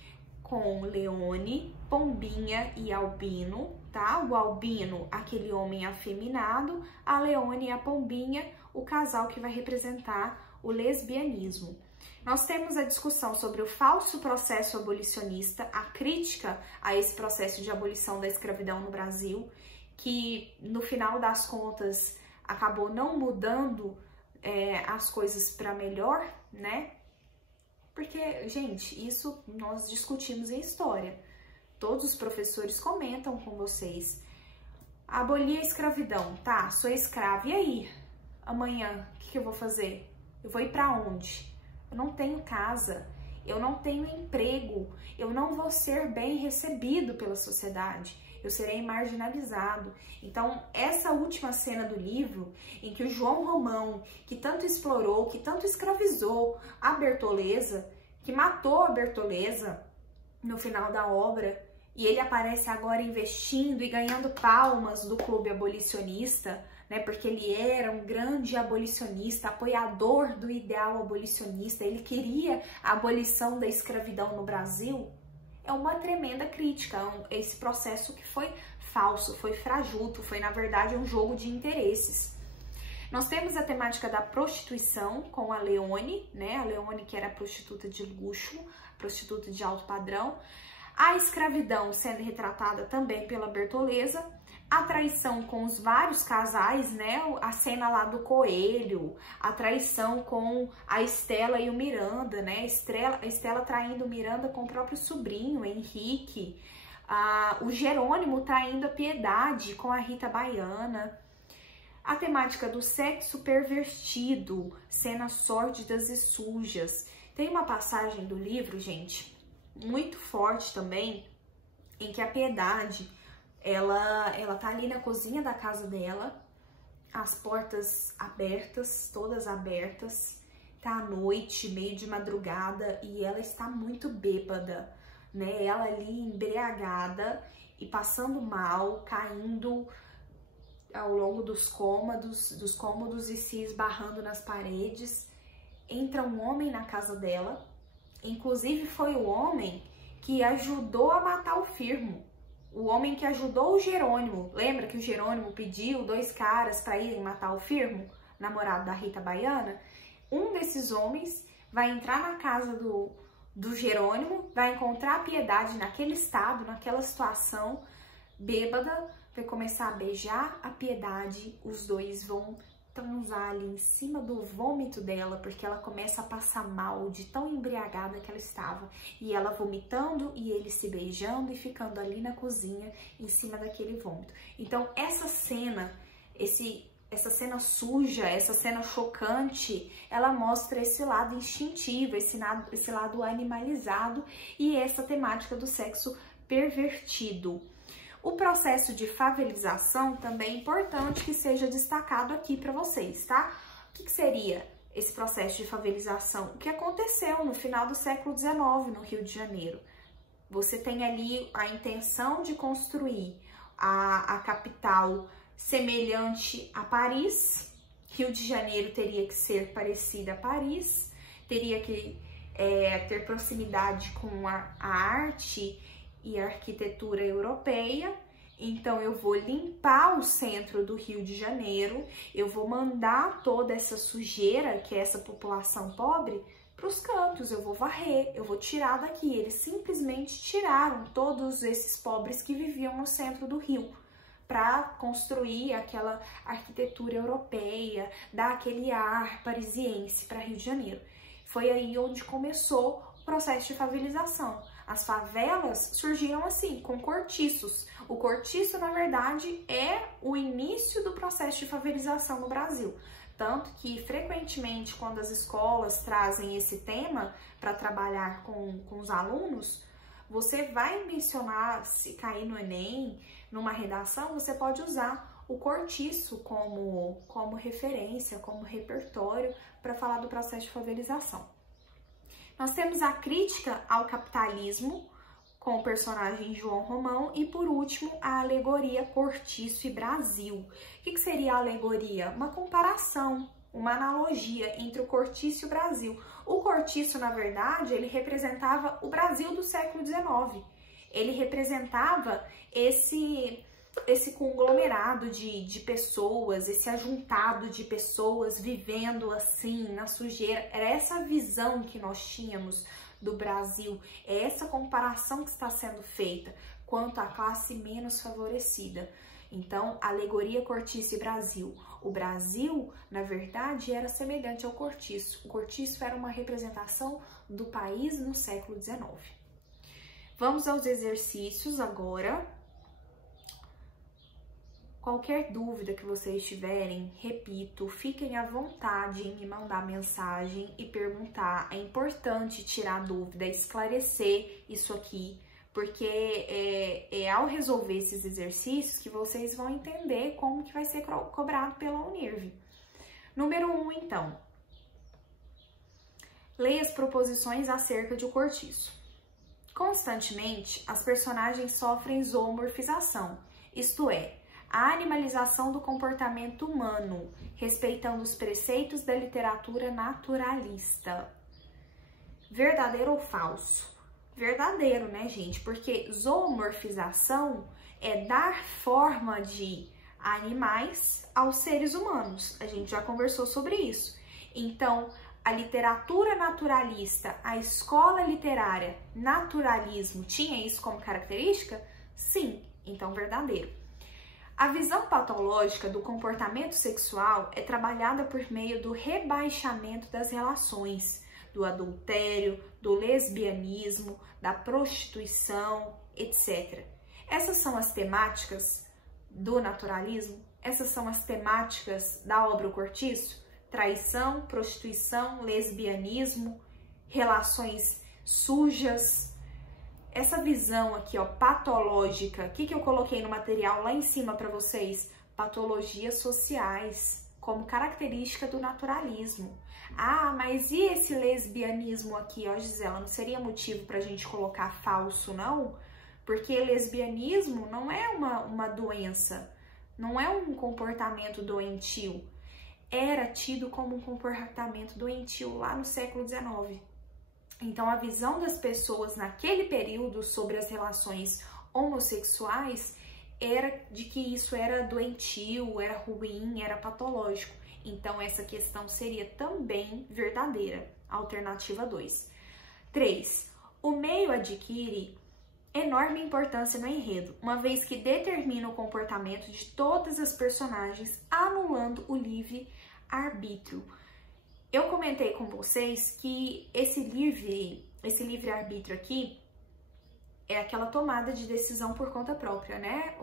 com Leone, Pombinha e Albino, tá? O Albino, aquele homem afeminado, a Leone e a Pombinha, o casal que vai representar o lesbianismo. Nós temos a discussão sobre o falso processo abolicionista, a crítica a esse processo de abolição da escravidão no Brasil, que no final das contas acabou não mudando as coisas para melhor, né? Porque, gente, isso nós discutimos em história. Todos os professores comentam com vocês. Abolir a escravidão, tá? Sou escrava. E aí? Amanhã, o que eu vou fazer? Eu vou ir para onde? Eu não tenho casa, eu não tenho emprego, eu não vou ser bem recebido pela sociedade, eu serei marginalizado. Então, essa última cena do livro, em que o João Romão, que tanto explorou, que tanto escravizou a Bertoleza, que matou a Bertoleza no final da obra, e ele aparece agora investindo e ganhando palmas do clube abolicionista, né, porque ele era um grande abolicionista, apoiador do ideal abolicionista, ele queria a abolição da escravidão no Brasil. É uma tremenda crítica a esse processo que foi falso, foi fajuto, foi na verdade um jogo de interesses. Nós temos a temática da prostituição com a Leone, né, a Leone que era prostituta de luxo, prostituta de alto padrão, a escravidão sendo retratada também pela Bertoleza, a traição com os vários casais, né? A cena lá do coelho, a traição com a Estela e o Miranda, né? A Estela traindo o Miranda com o próprio sobrinho, Henrique. O Jerônimo traindo a Piedade com a Rita Baiana. A temática do sexo pervertido, cenas sórdidas e sujas. Tem uma passagem do livro, gente, muito forte também, em que a Piedade... Ela tá ali na cozinha da casa dela, as portas abertas, todas abertas, tá à noite, meio de madrugada, e ela está muito bêbada, né? Ela ali embriagada e passando mal, caindo ao longo dos cômodos e se esbarrando nas paredes. Entra um homem na casa dela, inclusive foi o homem que ajudou a matar o Firmo. O homem que ajudou o Jerônimo, lembra que o Jerônimo pediu 2 caras para irem matar o Firmo, namorado da Rita Baiana? Um desses homens vai entrar na casa do Jerônimo, vai encontrar a Piedade naquele estado, naquela situação, bêbada, vai começar a beijar a Piedade, os dois vão transar ali em cima do vômito dela, porque ela começa a passar mal de tão embriagada que ela estava, e ela vomitando e ele se beijando e ficando ali na cozinha em cima daquele vômito. Então essa cena, essa cena suja, essa cena chocante, ela mostra esse lado instintivo, esse lado animalizado e essa temática do sexo pervertido. O processo de favelização também é importante que seja destacado aqui para vocês, tá? O que seria esse processo de favelização? O que aconteceu no final do século XIX no Rio de Janeiro? Você tem ali a intenção de construir a capital semelhante a Paris. Rio de Janeiro teria que ser parecida a Paris, teria que ter proximidade com a arte e a arquitetura europeia. Então eu vou limpar o centro do Rio de Janeiro, eu vou mandar toda essa sujeira, que é essa população pobre, para os cantos, eu vou varrer, eu vou tirar daqui. Eles simplesmente tiraram todos esses pobres que viviam no centro do Rio, para construir aquela arquitetura europeia, dar aquele ar parisiense para Rio de Janeiro. Foi aí onde começou o processo de favelização. As favelas surgiram assim, com cortiços. O cortiço, na verdade, é o início do processo de favelização no Brasil. Tanto que, frequentemente, quando as escolas trazem esse tema para trabalhar com os alunos, você vai mencionar, se cair no Enem, numa redação, você pode usar o cortiço como referência, como repertório para falar do processo de favelização. Nós temos a crítica ao capitalismo, com o personagem João Romão, e por último, a alegoria Cortiço e Brasil. O que seria a alegoria? Uma comparação, uma analogia entre o cortiço e o Brasil. O cortiço, na verdade, ele representava o Brasil do século XIX. Ele representava esse conglomerado de pessoas, esse ajuntado de pessoas vivendo assim, na sujeira. Era essa visão que nós tínhamos do Brasil, é essa comparação que está sendo feita quanto à classe menos favorecida. Então, alegoria Cortiço e Brasil. O Brasil, na verdade, era semelhante ao cortiço. O cortiço era uma representação do país no século XIX. Vamos aos exercícios agora. Qualquer dúvida que vocês tiverem, repito, fiquem à vontade em me mandar mensagem e perguntar. É importante tirar dúvida, esclarecer isso aqui, porque é ao resolver esses exercícios que vocês vão entender como que vai ser cobrado pela Unirv. Número 1, então. Leia as proposições acerca de o cortiço. Constantemente, as personagens sofrem zoomorfização, isto é, a animalização do comportamento humano, respeitando os preceitos da literatura naturalista. Verdadeiro ou falso? Verdadeiro, né, gente? Porque zoomorfização é dar forma de animais aos seres humanos. A gente já conversou sobre isso. Então, a literatura naturalista, a escola literária naturalismo, tinha isso como característica? Sim, então verdadeiro. A visão patológica do comportamento sexual é trabalhada por meio do rebaixamento das relações, do adultério, do lesbianismo, da prostituição, etc. Essas são as temáticas do naturalismo? Essas são as temáticas da obra O Cortiço? Traição, prostituição, lesbianismo, relações sujas. Essa visão aqui, ó, patológica, o que eu coloquei no material lá em cima para vocês? Patologias sociais, como característica do naturalismo. Ah, mas e esse lesbianismo aqui, ó, Gisela, não seria motivo para a gente colocar falso, não? Porque lesbianismo não é uma doença, não é um comportamento doentio. Era tido como um comportamento doentio lá no século XIX. Então, a visão das pessoas naquele período sobre as relações homossexuais era de que isso era doentio, era ruim, era patológico. Então, essa questão seria também verdadeira. Alternativa 2. 3. O meio adquire enorme importância no enredo, uma vez que determina o comportamento de todas as personagens, anulando o livre-arbítrio. Eu comentei com vocês que esse livre-arbítrio aqui é aquela tomada de decisão por conta própria, né?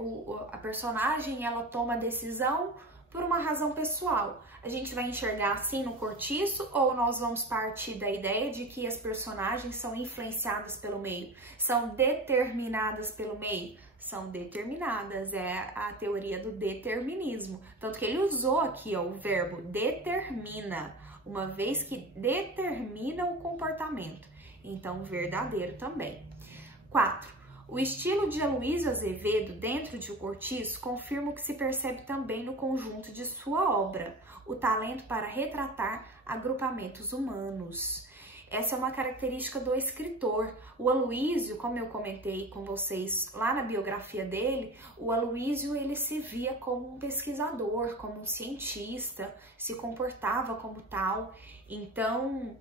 A personagem, ela toma a decisão por uma razão pessoal. A gente vai enxergar assim no Cortiço ou nós vamos partir da ideia de que as personagens são influenciadas pelo meio, são determinadas pelo meio? São determinadas, é a teoria do determinismo. Tanto que ele usou aqui, ó, o verbo determina, uma vez que determina o comportamento. Então, verdadeiro também. 4. O estilo de Aloysio Azevedo dentro de O Cortiço confirma o que se percebe também no conjunto de sua obra, o talento para retratar agrupamentos humanos. Essa é uma característica do escritor. O Aloysio, como eu comentei com vocês lá na biografia dele, o Aloysio, ele se via como um pesquisador, como um cientista, se comportava como tal. Então,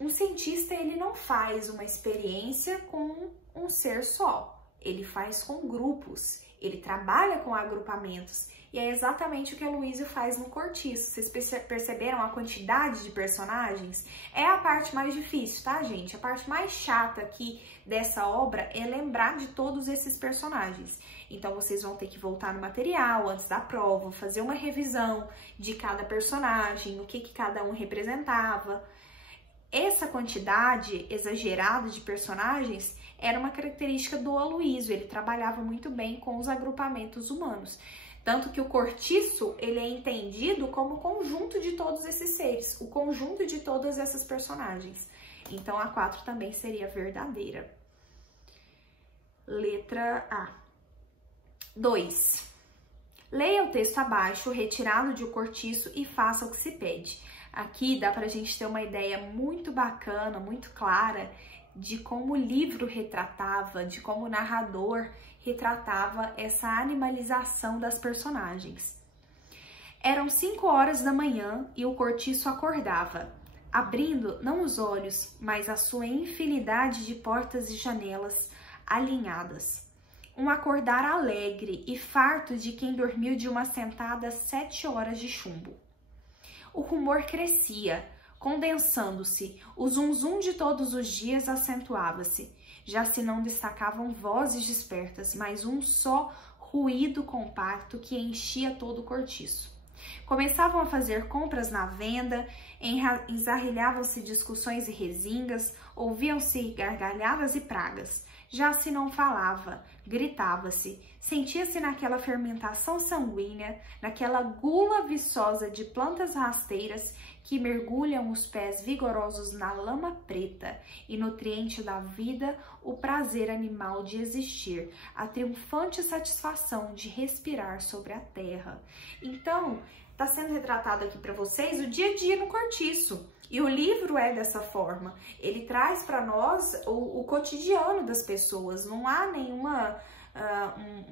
um cientista, ele não faz uma experiência com um ser só, ele faz com grupos. Ele trabalha com agrupamentos. E é exatamente o que a Aloysio faz no Cortiço. Vocês perceberam a quantidade de personagens? É a parte mais difícil, tá, gente? A parte mais chata aqui dessa obra é lembrar de todos esses personagens. Então, vocês vão ter que voltar no material antes da prova, fazer uma revisão de cada personagem, o que cada um representava. Essa quantidade exagerada de personagens era uma característica do Aloysio. Ele trabalhava muito bem com os agrupamentos humanos. Tanto que o Cortiço, ele é entendido como o conjunto de todos esses seres, o conjunto de todas essas personagens. Então, a 4 também seria verdadeira. Letra A. 2. Leia o texto abaixo, retirado de O Cortiço, e faça o que se pede. Aqui dá pra gente ter uma ideia muito bacana, muito clara, de como o livro retratava, de como o narrador retratava essa animalização das personagens. Eram 5 horas da manhã e o Cortiço acordava, abrindo não os olhos, mas a sua infinidade de portas e janelas alinhadas. Um acordar alegre e farto de quem dormiu de uma sentada 7 horas de chumbo. O rumor crescia, condensando-se, o zum-zum de todos os dias acentuava-se. Já se não destacavam vozes despertas, mas um só ruído compacto que enchia todo o Cortiço. Começavam a fazer compras na venda, enzarrilhavam-se discussões e rezingas, ouviam-se gargalhadas e pragas. Já se não falava, gritava-se, sentia-se naquela fermentação sanguínea, naquela gula viçosa de plantas rasteiras que mergulham os pés vigorosos na lama preta e nutriente da vida, o prazer animal de existir, a triunfante satisfação de respirar sobre a terra. Então, está sendo retratado aqui para vocês o dia a dia no Cortiço. E o livro é dessa forma. Ele traz para nós o cotidiano das pessoas. Não há nenhuma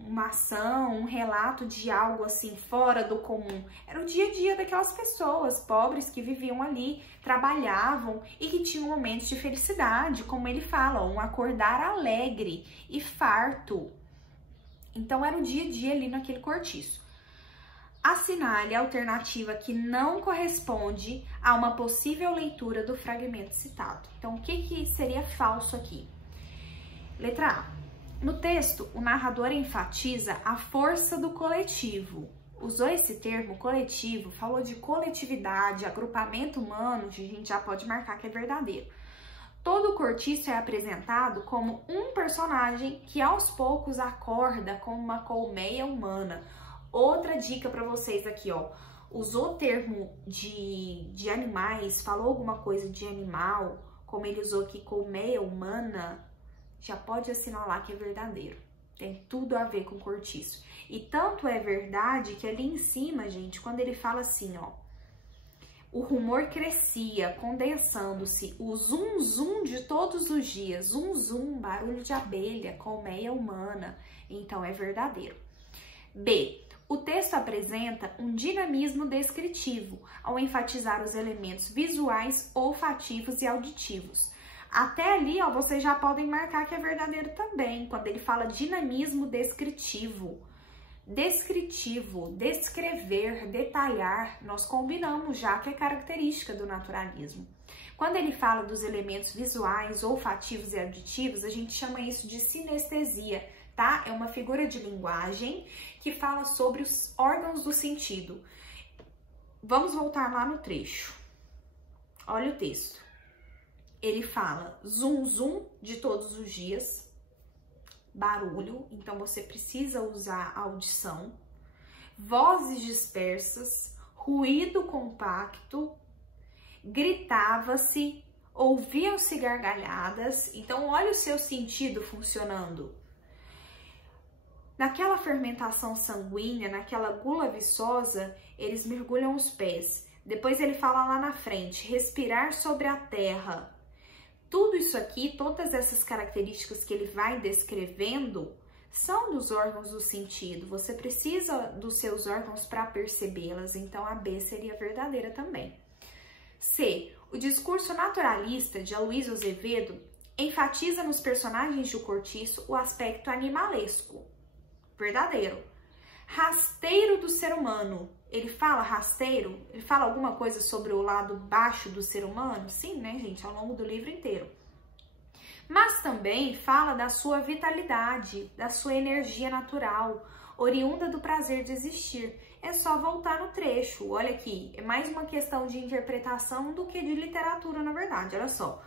uma ação, um relato de algo assim fora do comum. Era o dia a dia daquelas pessoas pobres que viviam ali, trabalhavam e que tinham momentos de felicidade, como ele fala, um acordar alegre e farto. Então era o dia a dia ali naquele Cortiço. Assinale a alternativa que não corresponde a uma possível leitura do fragmento citado. Então, o que seria falso aqui? Letra A. No texto, o narrador enfatiza a força do coletivo. Usou esse termo coletivo, falou de coletividade, agrupamento humano, a gente já pode marcar que é verdadeiro. Todo o Cortiço é apresentado como um personagem que aos poucos acorda como uma colmeia humana. Outra dica para vocês aqui, ó. Usou o termo de animais, falou alguma coisa de animal, como ele usou aqui, colmeia humana, já pode assinalar que é verdadeiro. Tem tudo a ver com o Cortiço. E tanto é verdade que ali em cima, gente, quando ele fala assim, ó, o rumor crescia, condensando-se, o zum-zum de todos os dias, zum-zum, barulho de abelha, colmeia humana, então é verdadeiro. B. O texto apresenta um dinamismo descritivo, ao enfatizar os elementos visuais, olfativos e auditivos. Até ali, ó, vocês já podem marcar que é verdadeiro também, quando ele fala dinamismo descritivo. Descritivo, descrever, detalhar, nós combinamos já que é característica do naturalismo. Quando ele fala dos elementos visuais, olfativos e auditivos, a gente chama isso de sinestesia, tá? É uma figura de linguagem que fala sobre os órgãos do sentido. Vamos voltar lá no trecho. Olha o texto. Ele fala zum-zum de todos os dias, barulho, então você precisa usar a audição, vozes dispersas, ruído compacto, gritava-se, ouviam-se gargalhadas, então olha o seu sentido funcionando. Naquela fermentação sanguínea, naquela gula viçosa, eles mergulham os pés. Depois ele fala lá na frente, respirar sobre a terra. Tudo isso aqui, todas essas características que ele vai descrevendo, são dos órgãos do sentido. Você precisa dos seus órgãos para percebê-las, então a B seria verdadeira também. C. O discurso naturalista de Aloysio Azevedo enfatiza nos personagens de O Cortiço o aspecto animalesco. verdadeiro. Rasteiro do ser humano, ele fala rasteiro? Ele fala alguma coisa sobre o lado baixo do ser humano? Sim, né, gente? Ao longo do livro inteiro. Mas também fala da sua vitalidade, da sua energia natural, oriunda do prazer de existir. É só voltar no trecho. Olha aqui, é mais uma questão de interpretação do que de literatura, na verdade. Olha só.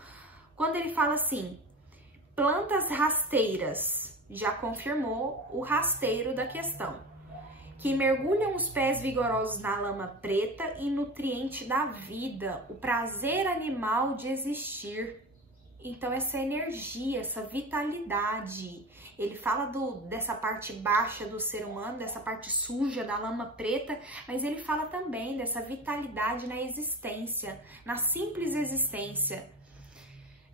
Quando ele fala assim, plantas rasteiras, já confirmou o rasteiro da questão, que mergulham os pés vigorosos na lama preta e nutriente da vida, o prazer animal de existir. Então, essa energia, essa vitalidade, ele fala dessa parte baixa do ser humano, dessa parte suja da lama preta, mas ele fala também dessa vitalidade na existência, na simples existência.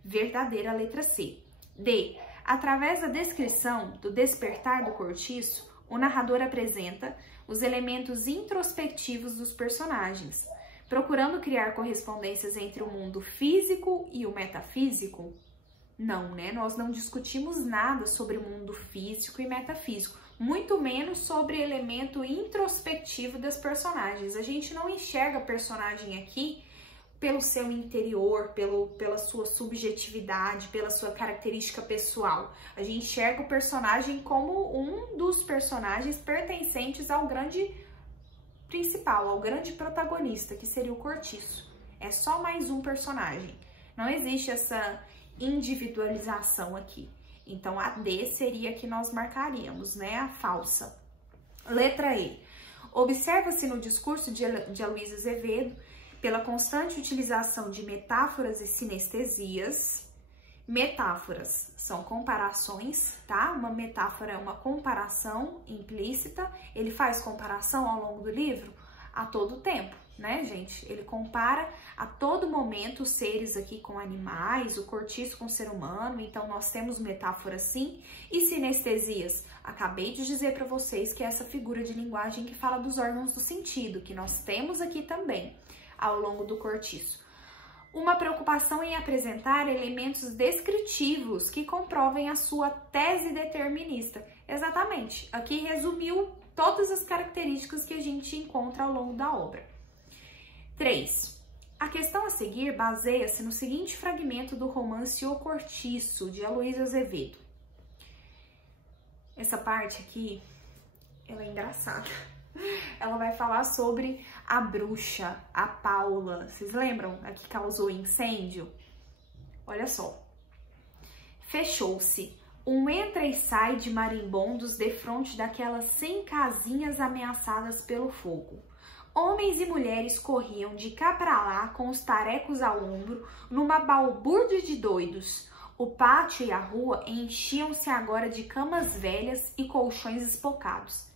Verdadeira, letra C. D. Através da descrição do despertar do cortiço, o narrador apresenta os elementos introspectivos dos personagens, procurando criar correspondências entre o mundo físico e o metafísico? Não, né? Nós não discutimos nada sobre o mundo físico e metafísico, muito menos sobre elemento introspectivo das personagens. A gente não enxerga a personagem aqui pelo seu interior, pela sua subjetividade, pela sua característica pessoal. A gente enxerga o personagem como um dos personagens pertencentes ao grande principal, ao grande protagonista, que seria o cortiço. É só mais um personagem. Não existe essa individualização aqui. Então, a D seria a que nós marcaríamos, né? A falsa. Letra E. Observa-se no discurso de Aloysio Azevedo, pela constante utilização de metáforas e sinestesias. Metáforas são comparações, tá? Uma metáfora é uma comparação implícita. Ele faz comparação ao longo do livro a todo tempo, né, gente? Ele compara a todo momento os seres aqui com animais, o cortiço com o ser humano. Então, nós temos metáforas sim. E sinestesias? Acabei de dizer para vocês que é essa figura de linguagem que fala dos órgãos do sentido, que nós temos aqui também ao longo do cortiço. Uma preocupação em apresentar elementos descritivos que comprovem a sua tese determinista. Exatamente, aqui resumiu todas as características que a gente encontra ao longo da obra. 3. A questão a seguir baseia-se no seguinte fragmento do romance O Cortiço, de Aloysio Azevedo. Essa parte aqui, ela é engraçada. Ela vai falar sobre a bruxa, a Paula. Vocês lembram a que causou incêndio? Olha só. Fechou-se um entra e sai de marimbondos defronte daquelas 100 casinhas ameaçadas pelo fogo. Homens e mulheres corriam de cá para lá com os tarecos ao ombro, numa balbúrdia de doidos. O pátio e a rua enchiam-se agora de camas velhas e colchões espocados.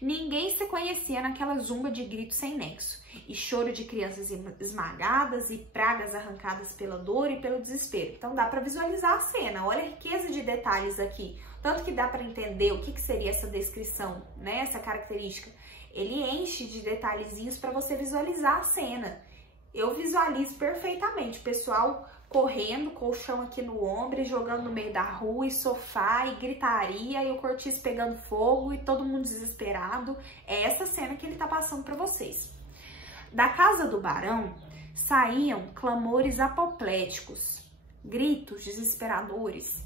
Ninguém se conhecia naquela zumba de gritos sem nexo, e choro de crianças esmagadas e pragas arrancadas pela dor e pelo desespero. Então dá para visualizar a cena, olha a riqueza de detalhes aqui. Tanto que dá para entender o que seria essa descrição, né? Essa característica. Ele enche de detalhezinhos para você visualizar a cena. Eu visualizo perfeitamente, pessoal correndo, colchão aqui no ombro, jogando no meio da rua, e sofá, e gritaria, e o cortiço pegando fogo, e todo mundo desesperado. É essa cena que ele tá passando para vocês. Da casa do barão saíam clamores apopléticos, gritos desesperadores.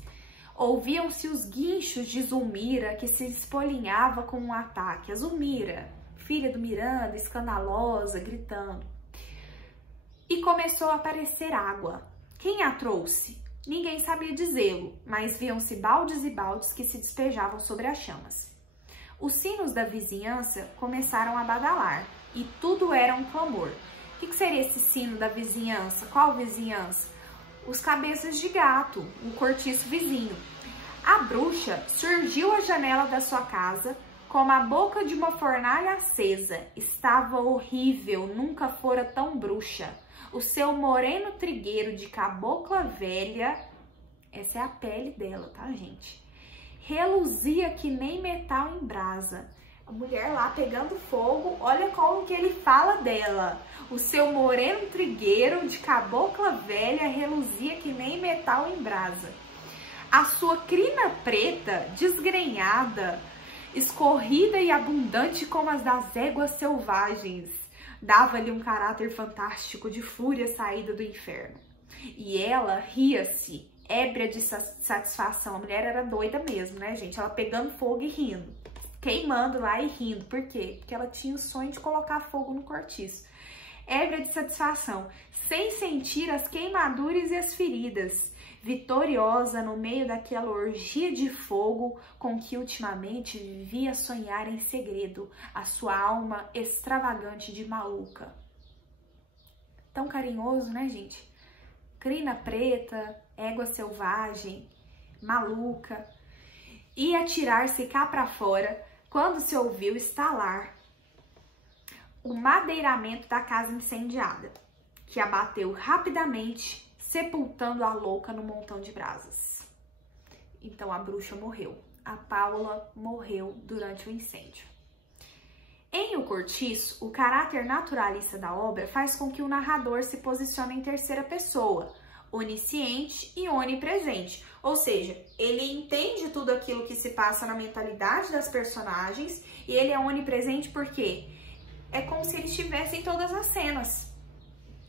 Ouviam-se os guinchos de Zulmira, que se espolinhava com um ataque. A Zulmira, filha do Miranda, escandalosa, gritando. E começou a aparecer água. Quem a trouxe? Ninguém sabia dizê-lo, mas viam-se baldes e baldes que se despejavam sobre as chamas. Os sinos da vizinhança começaram a badalar, e tudo era um clamor. O que seria esse sino da vizinhança? Qual vizinhança? Os cabeças de gato, o cortiço vizinho. A bruxa surgiu à janela da sua casa, como a boca de uma fornalha acesa. Estava horrível, nunca fora tão bruxa. O seu moreno trigueiro de cabocla velha, essa é a pele dela, tá, gente? Reluzia que nem metal em brasa. A mulher lá pegando fogo, olha como que ele fala dela. O seu moreno trigueiro de cabocla velha reluzia que nem metal em brasa. A sua crina preta, desgrenhada, escorrida e abundante como as das éguas selvagens. Dava-lhe um caráter fantástico de fúria saída do inferno. E ela ria-se, ébria de satisfação. A mulher era doida mesmo, né, gente? Ela pegando fogo e rindo, queimando lá e rindo. Por quê? Porque ela tinha o sonho de colocar fogo no cortiço. Ébria de satisfação, sem sentir as queimaduras e as feridas, vitoriosa no meio daquela orgia de fogo com que ultimamente vivia a sonhar em segredo a sua alma extravagante de maluca. Tão carinhoso, né, gente? Crina preta, égua selvagem, maluca. Ia atirar-se cá pra fora quando se ouviu estalar o madeiramento da casa incendiada, que abateu rapidamente, sepultando a louca no montão de brasas. Então a bruxa morreu. A Paula morreu durante o incêndio. Em O Cortiço, o caráter naturalista da obra faz com que o narrador se posicione em terceira pessoa, onisciente e onipresente. Ou seja, ele entende tudo aquilo que se passa na mentalidade das personagens e ele é onipresente porque é como se ele estivesse em todas as cenas.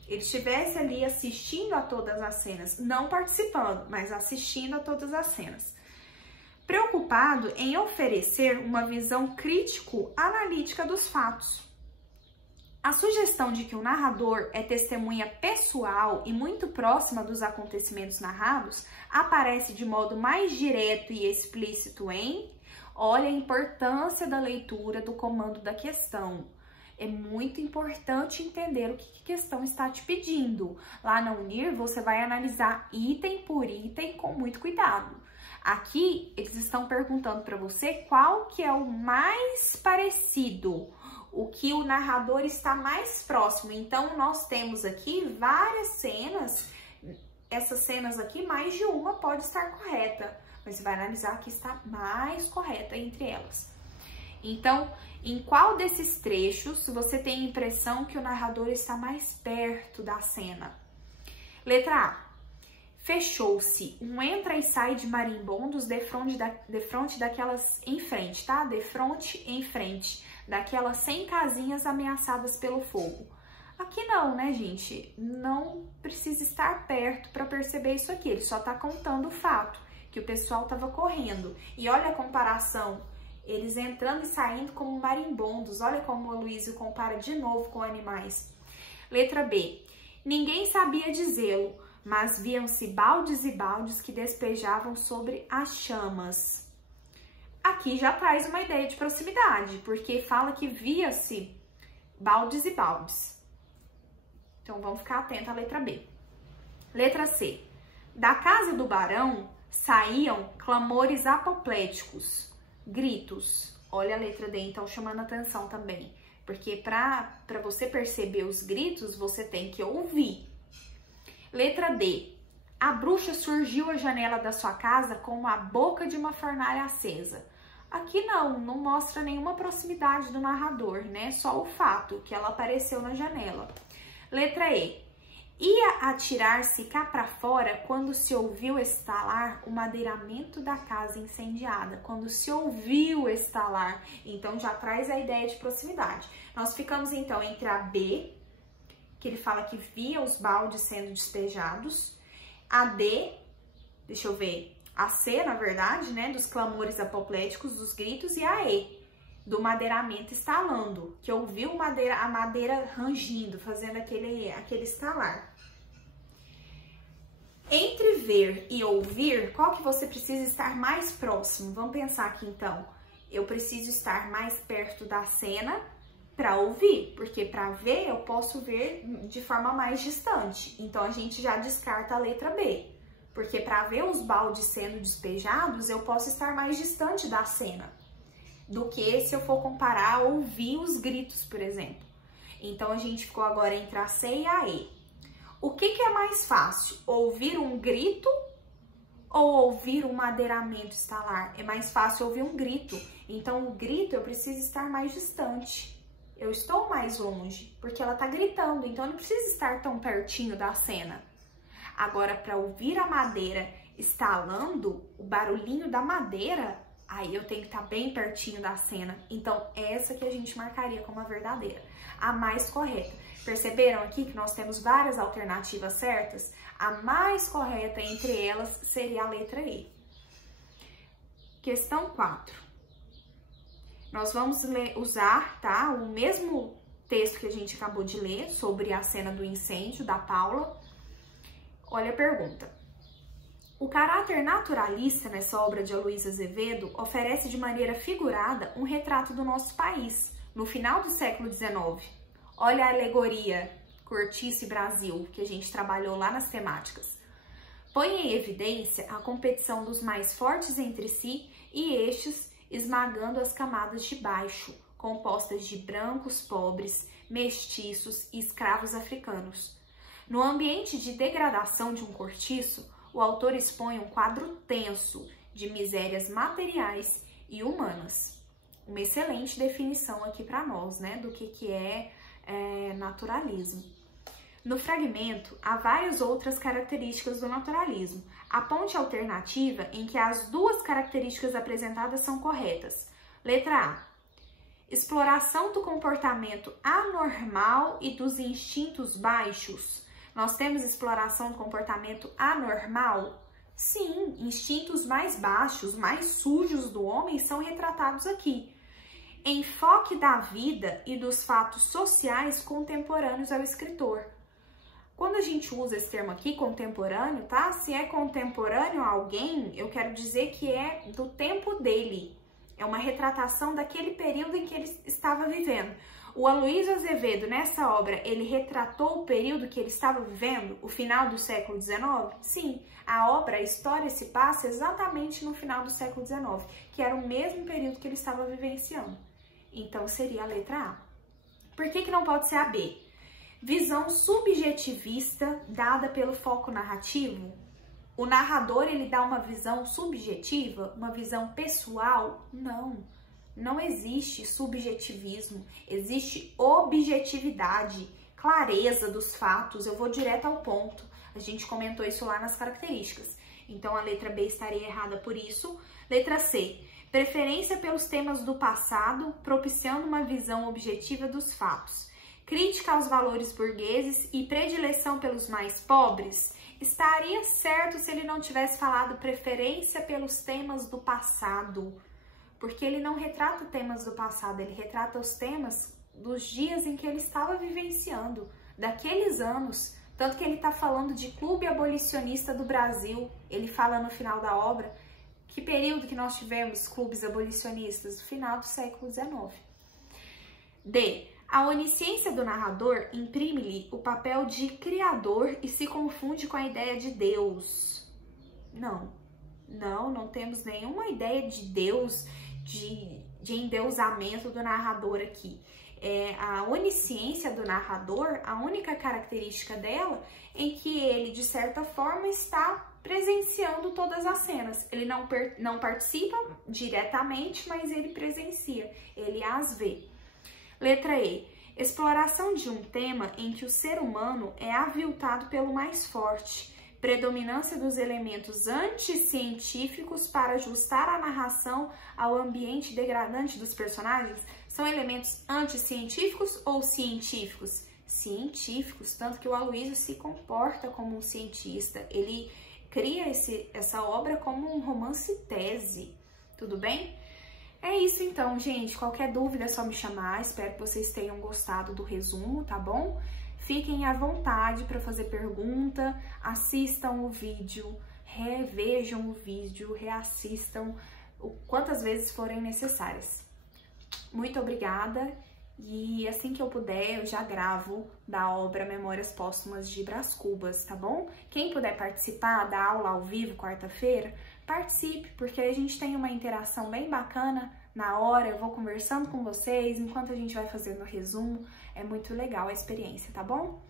Ele estivesse ali assistindo a todas as cenas, não participando, mas assistindo a todas as cenas. Preocupado em oferecer uma visão crítico-analítica dos fatos. A sugestão de que o narrador é testemunha pessoal e muito próxima dos acontecimentos narrados aparece de modo mais direto e explícito em Olha a importância da leitura do comando da questão. É muito importante entender o que a questão está te pedindo. Lá na Unir, você vai analisar item por item com muito cuidado. Aqui, eles estão perguntando para você qual que é o mais parecido, o que o narrador está mais próximo. Então, nós temos aqui várias cenas. Essas cenas aqui, mais de uma pode estar correta, mas você vai analisar a que está mais correta entre elas. Então, em qual desses trechos você tem a impressão que o narrador está mais perto da cena? Letra A. Fechou-se um entra e sai de marimbondos defronte daquelas em frente, tá? Defronte em frente, daquelas 100 casinhas ameaçadas pelo fogo. Aqui não, né, gente? Não precisa estar perto para perceber isso aqui. Ele só tá contando o fato, que o pessoal tava correndo. E olha a comparação. Eles entrando e saindo como marimbondos. Olha como o Aloysio compara de novo com animais. Letra B. Ninguém sabia dizê-lo, mas viam-se baldes e baldes que despejavam sobre as chamas. Aqui já traz uma ideia de proximidade, porque fala que via-se baldes e baldes. Então, vamos ficar atento à letra B. Letra C. Da casa do barão saíam clamores apopléticos, gritos. Olha a letra D, então, chamando atenção também. Porque para você perceber os gritos, você tem que ouvir. Letra D. A bruxa surgiu à janela da sua casa com a boca de uma fornalha acesa. Aqui não mostra nenhuma proximidade do narrador, né? Só o fato que ela apareceu na janela. Letra E. Ia atirar-se cá para fora quando se ouviu estalar o madeiramento da casa incendiada. Quando se ouviu estalar, então já traz a ideia de proximidade. Nós ficamos então entre a B, que ele fala que via os baldes sendo despejados, a D, deixa eu ver, a C, na verdade, né, dos clamores apopléticos, dos gritos, e a E, do madeiramento estalando, que ouviu a madeira rangindo, fazendo aquele estalar. Entre ver e ouvir, qual que você precisa estar mais próximo? Vamos pensar aqui então. Eu preciso estar mais perto da cena para ouvir, porque para ver eu posso ver de forma mais distante. Então a gente já descarta a letra B, porque para ver os baldes sendo despejados eu posso estar mais distante da cena do que se eu for comparar ouvir os gritos, por exemplo. Então a gente ficou agora entre a C e a E. O que é mais fácil? Ouvir um grito ou ouvir um madeiramento estalar? É mais fácil ouvir um grito. Então o grito eu preciso estar mais distante. Eu estou mais longe, porque ela tá gritando, então eu não preciso estar tão pertinho da cena. Agora, para ouvir a madeira estalando, o barulhinho da madeira, Aí eu tenho que estar bem pertinho da cena. Então, essa que a gente marcaria como a verdadeira, a mais correta. Perceberam aqui que nós temos várias alternativas certas? A mais correta entre elas seria a letra E. Questão 4. Nós vamos usar, tá, o mesmo texto que a gente acabou de ler sobre a cena do incêndio da Paula. Olha a pergunta. O caráter naturalista nessa obra de Aloysio Azevedo oferece de maneira figurada um retrato do nosso país, no final do século XIX. Olha a alegoria Cortiço e Brasil, que a gente trabalhou lá nas temáticas. Põe em evidência a competição dos mais fortes entre si e estes esmagando as camadas de baixo, compostas de brancos pobres, mestiços e escravos africanos. No ambiente de degradação de um cortiço, o autor expõe um quadro tenso de misérias materiais e humanas. Uma excelente definição aqui para nós, né, do que é naturalismo. No fragmento, há várias outras características do naturalismo. Aponte a alternativa em que as duas características apresentadas são corretas. Letra A. Exploração do comportamento anormal e dos instintos baixos. Nós temos exploração do comportamento anormal? Sim, instintos mais baixos, mais sujos do homem são retratados aqui. Enfoque da vida e dos fatos sociais contemporâneos ao escritor. Quando a gente usa esse termo aqui, contemporâneo, tá? Se é contemporâneo a alguém, eu quero dizer que é do tempo dele. É uma retratação daquele período em que ele estava vivendo. O Aloysio Azevedo, nessa obra, ele retratou o período que ele estava vivendo, o final do século XIX? Sim, a obra, a história se passa exatamente no final do século XIX, que era o mesmo período que ele estava vivenciando. Então, seria a letra A. Por que não pode ser a B? Visão subjetivista dada pelo foco narrativo. O narrador, ele dá uma visão subjetiva, uma visão pessoal? Não. Não existe subjetivismo, existe objetividade, clareza dos fatos. Eu vou direto ao ponto. A gente comentou isso lá nas características. Então, a letra B estaria errada por isso. Letra C. Preferência pelos temas do passado, propiciando uma visão objetiva dos fatos. Crítica aos valores burgueses e predileção pelos mais pobres. Estaria certo se ele não tivesse falado preferência pelos temas do passado. Porque ele não retrata temas do passado, ele retrata os temas dos dias em que ele estava vivenciando, daqueles anos. Tanto que ele está falando de Clube Abolicionista do Brasil. Ele fala no final da obra, que período que nós tivemos clubes abolicionistas? No final do século XIX. D. A onisciência do narrador imprime-lhe o papel de criador e se confunde com a ideia de Deus. Não temos nenhuma ideia de Deus, de endeusamento do narrador aqui. A onisciência do narrador, a única característica dela é que ele, de certa forma, está presenciando todas as cenas. Ele não participa diretamente, mas ele presencia, ele as vê. Letra E. Exploração de um tema em que o ser humano é aviltado pelo mais forte. Predominância dos elementos anticientíficos para ajustar a narração ao ambiente degradante dos personagens. São elementos anticientíficos ou científicos? Científicos, tanto que o Aloysio se comporta como um cientista. Ele cria essa obra como um romance-tese, tudo bem? É isso então, gente. Qualquer dúvida é só me chamar. Espero que vocês tenham gostado do resumo, tá bom? Fiquem à vontade para fazer pergunta, assistam o vídeo, revejam o vídeo, reassistam quantas vezes forem necessárias. Muito obrigada e assim que eu puder eu já gravo da obra Memórias Póstumas de Brás Cubas, tá bom? Quem puder participar da aula ao vivo quarta-feira, participe, porque a gente tem uma interação bem bacana na hora, eu vou conversando com vocês enquanto a gente vai fazendo o resumo. É muito legal a experiência, tá bom?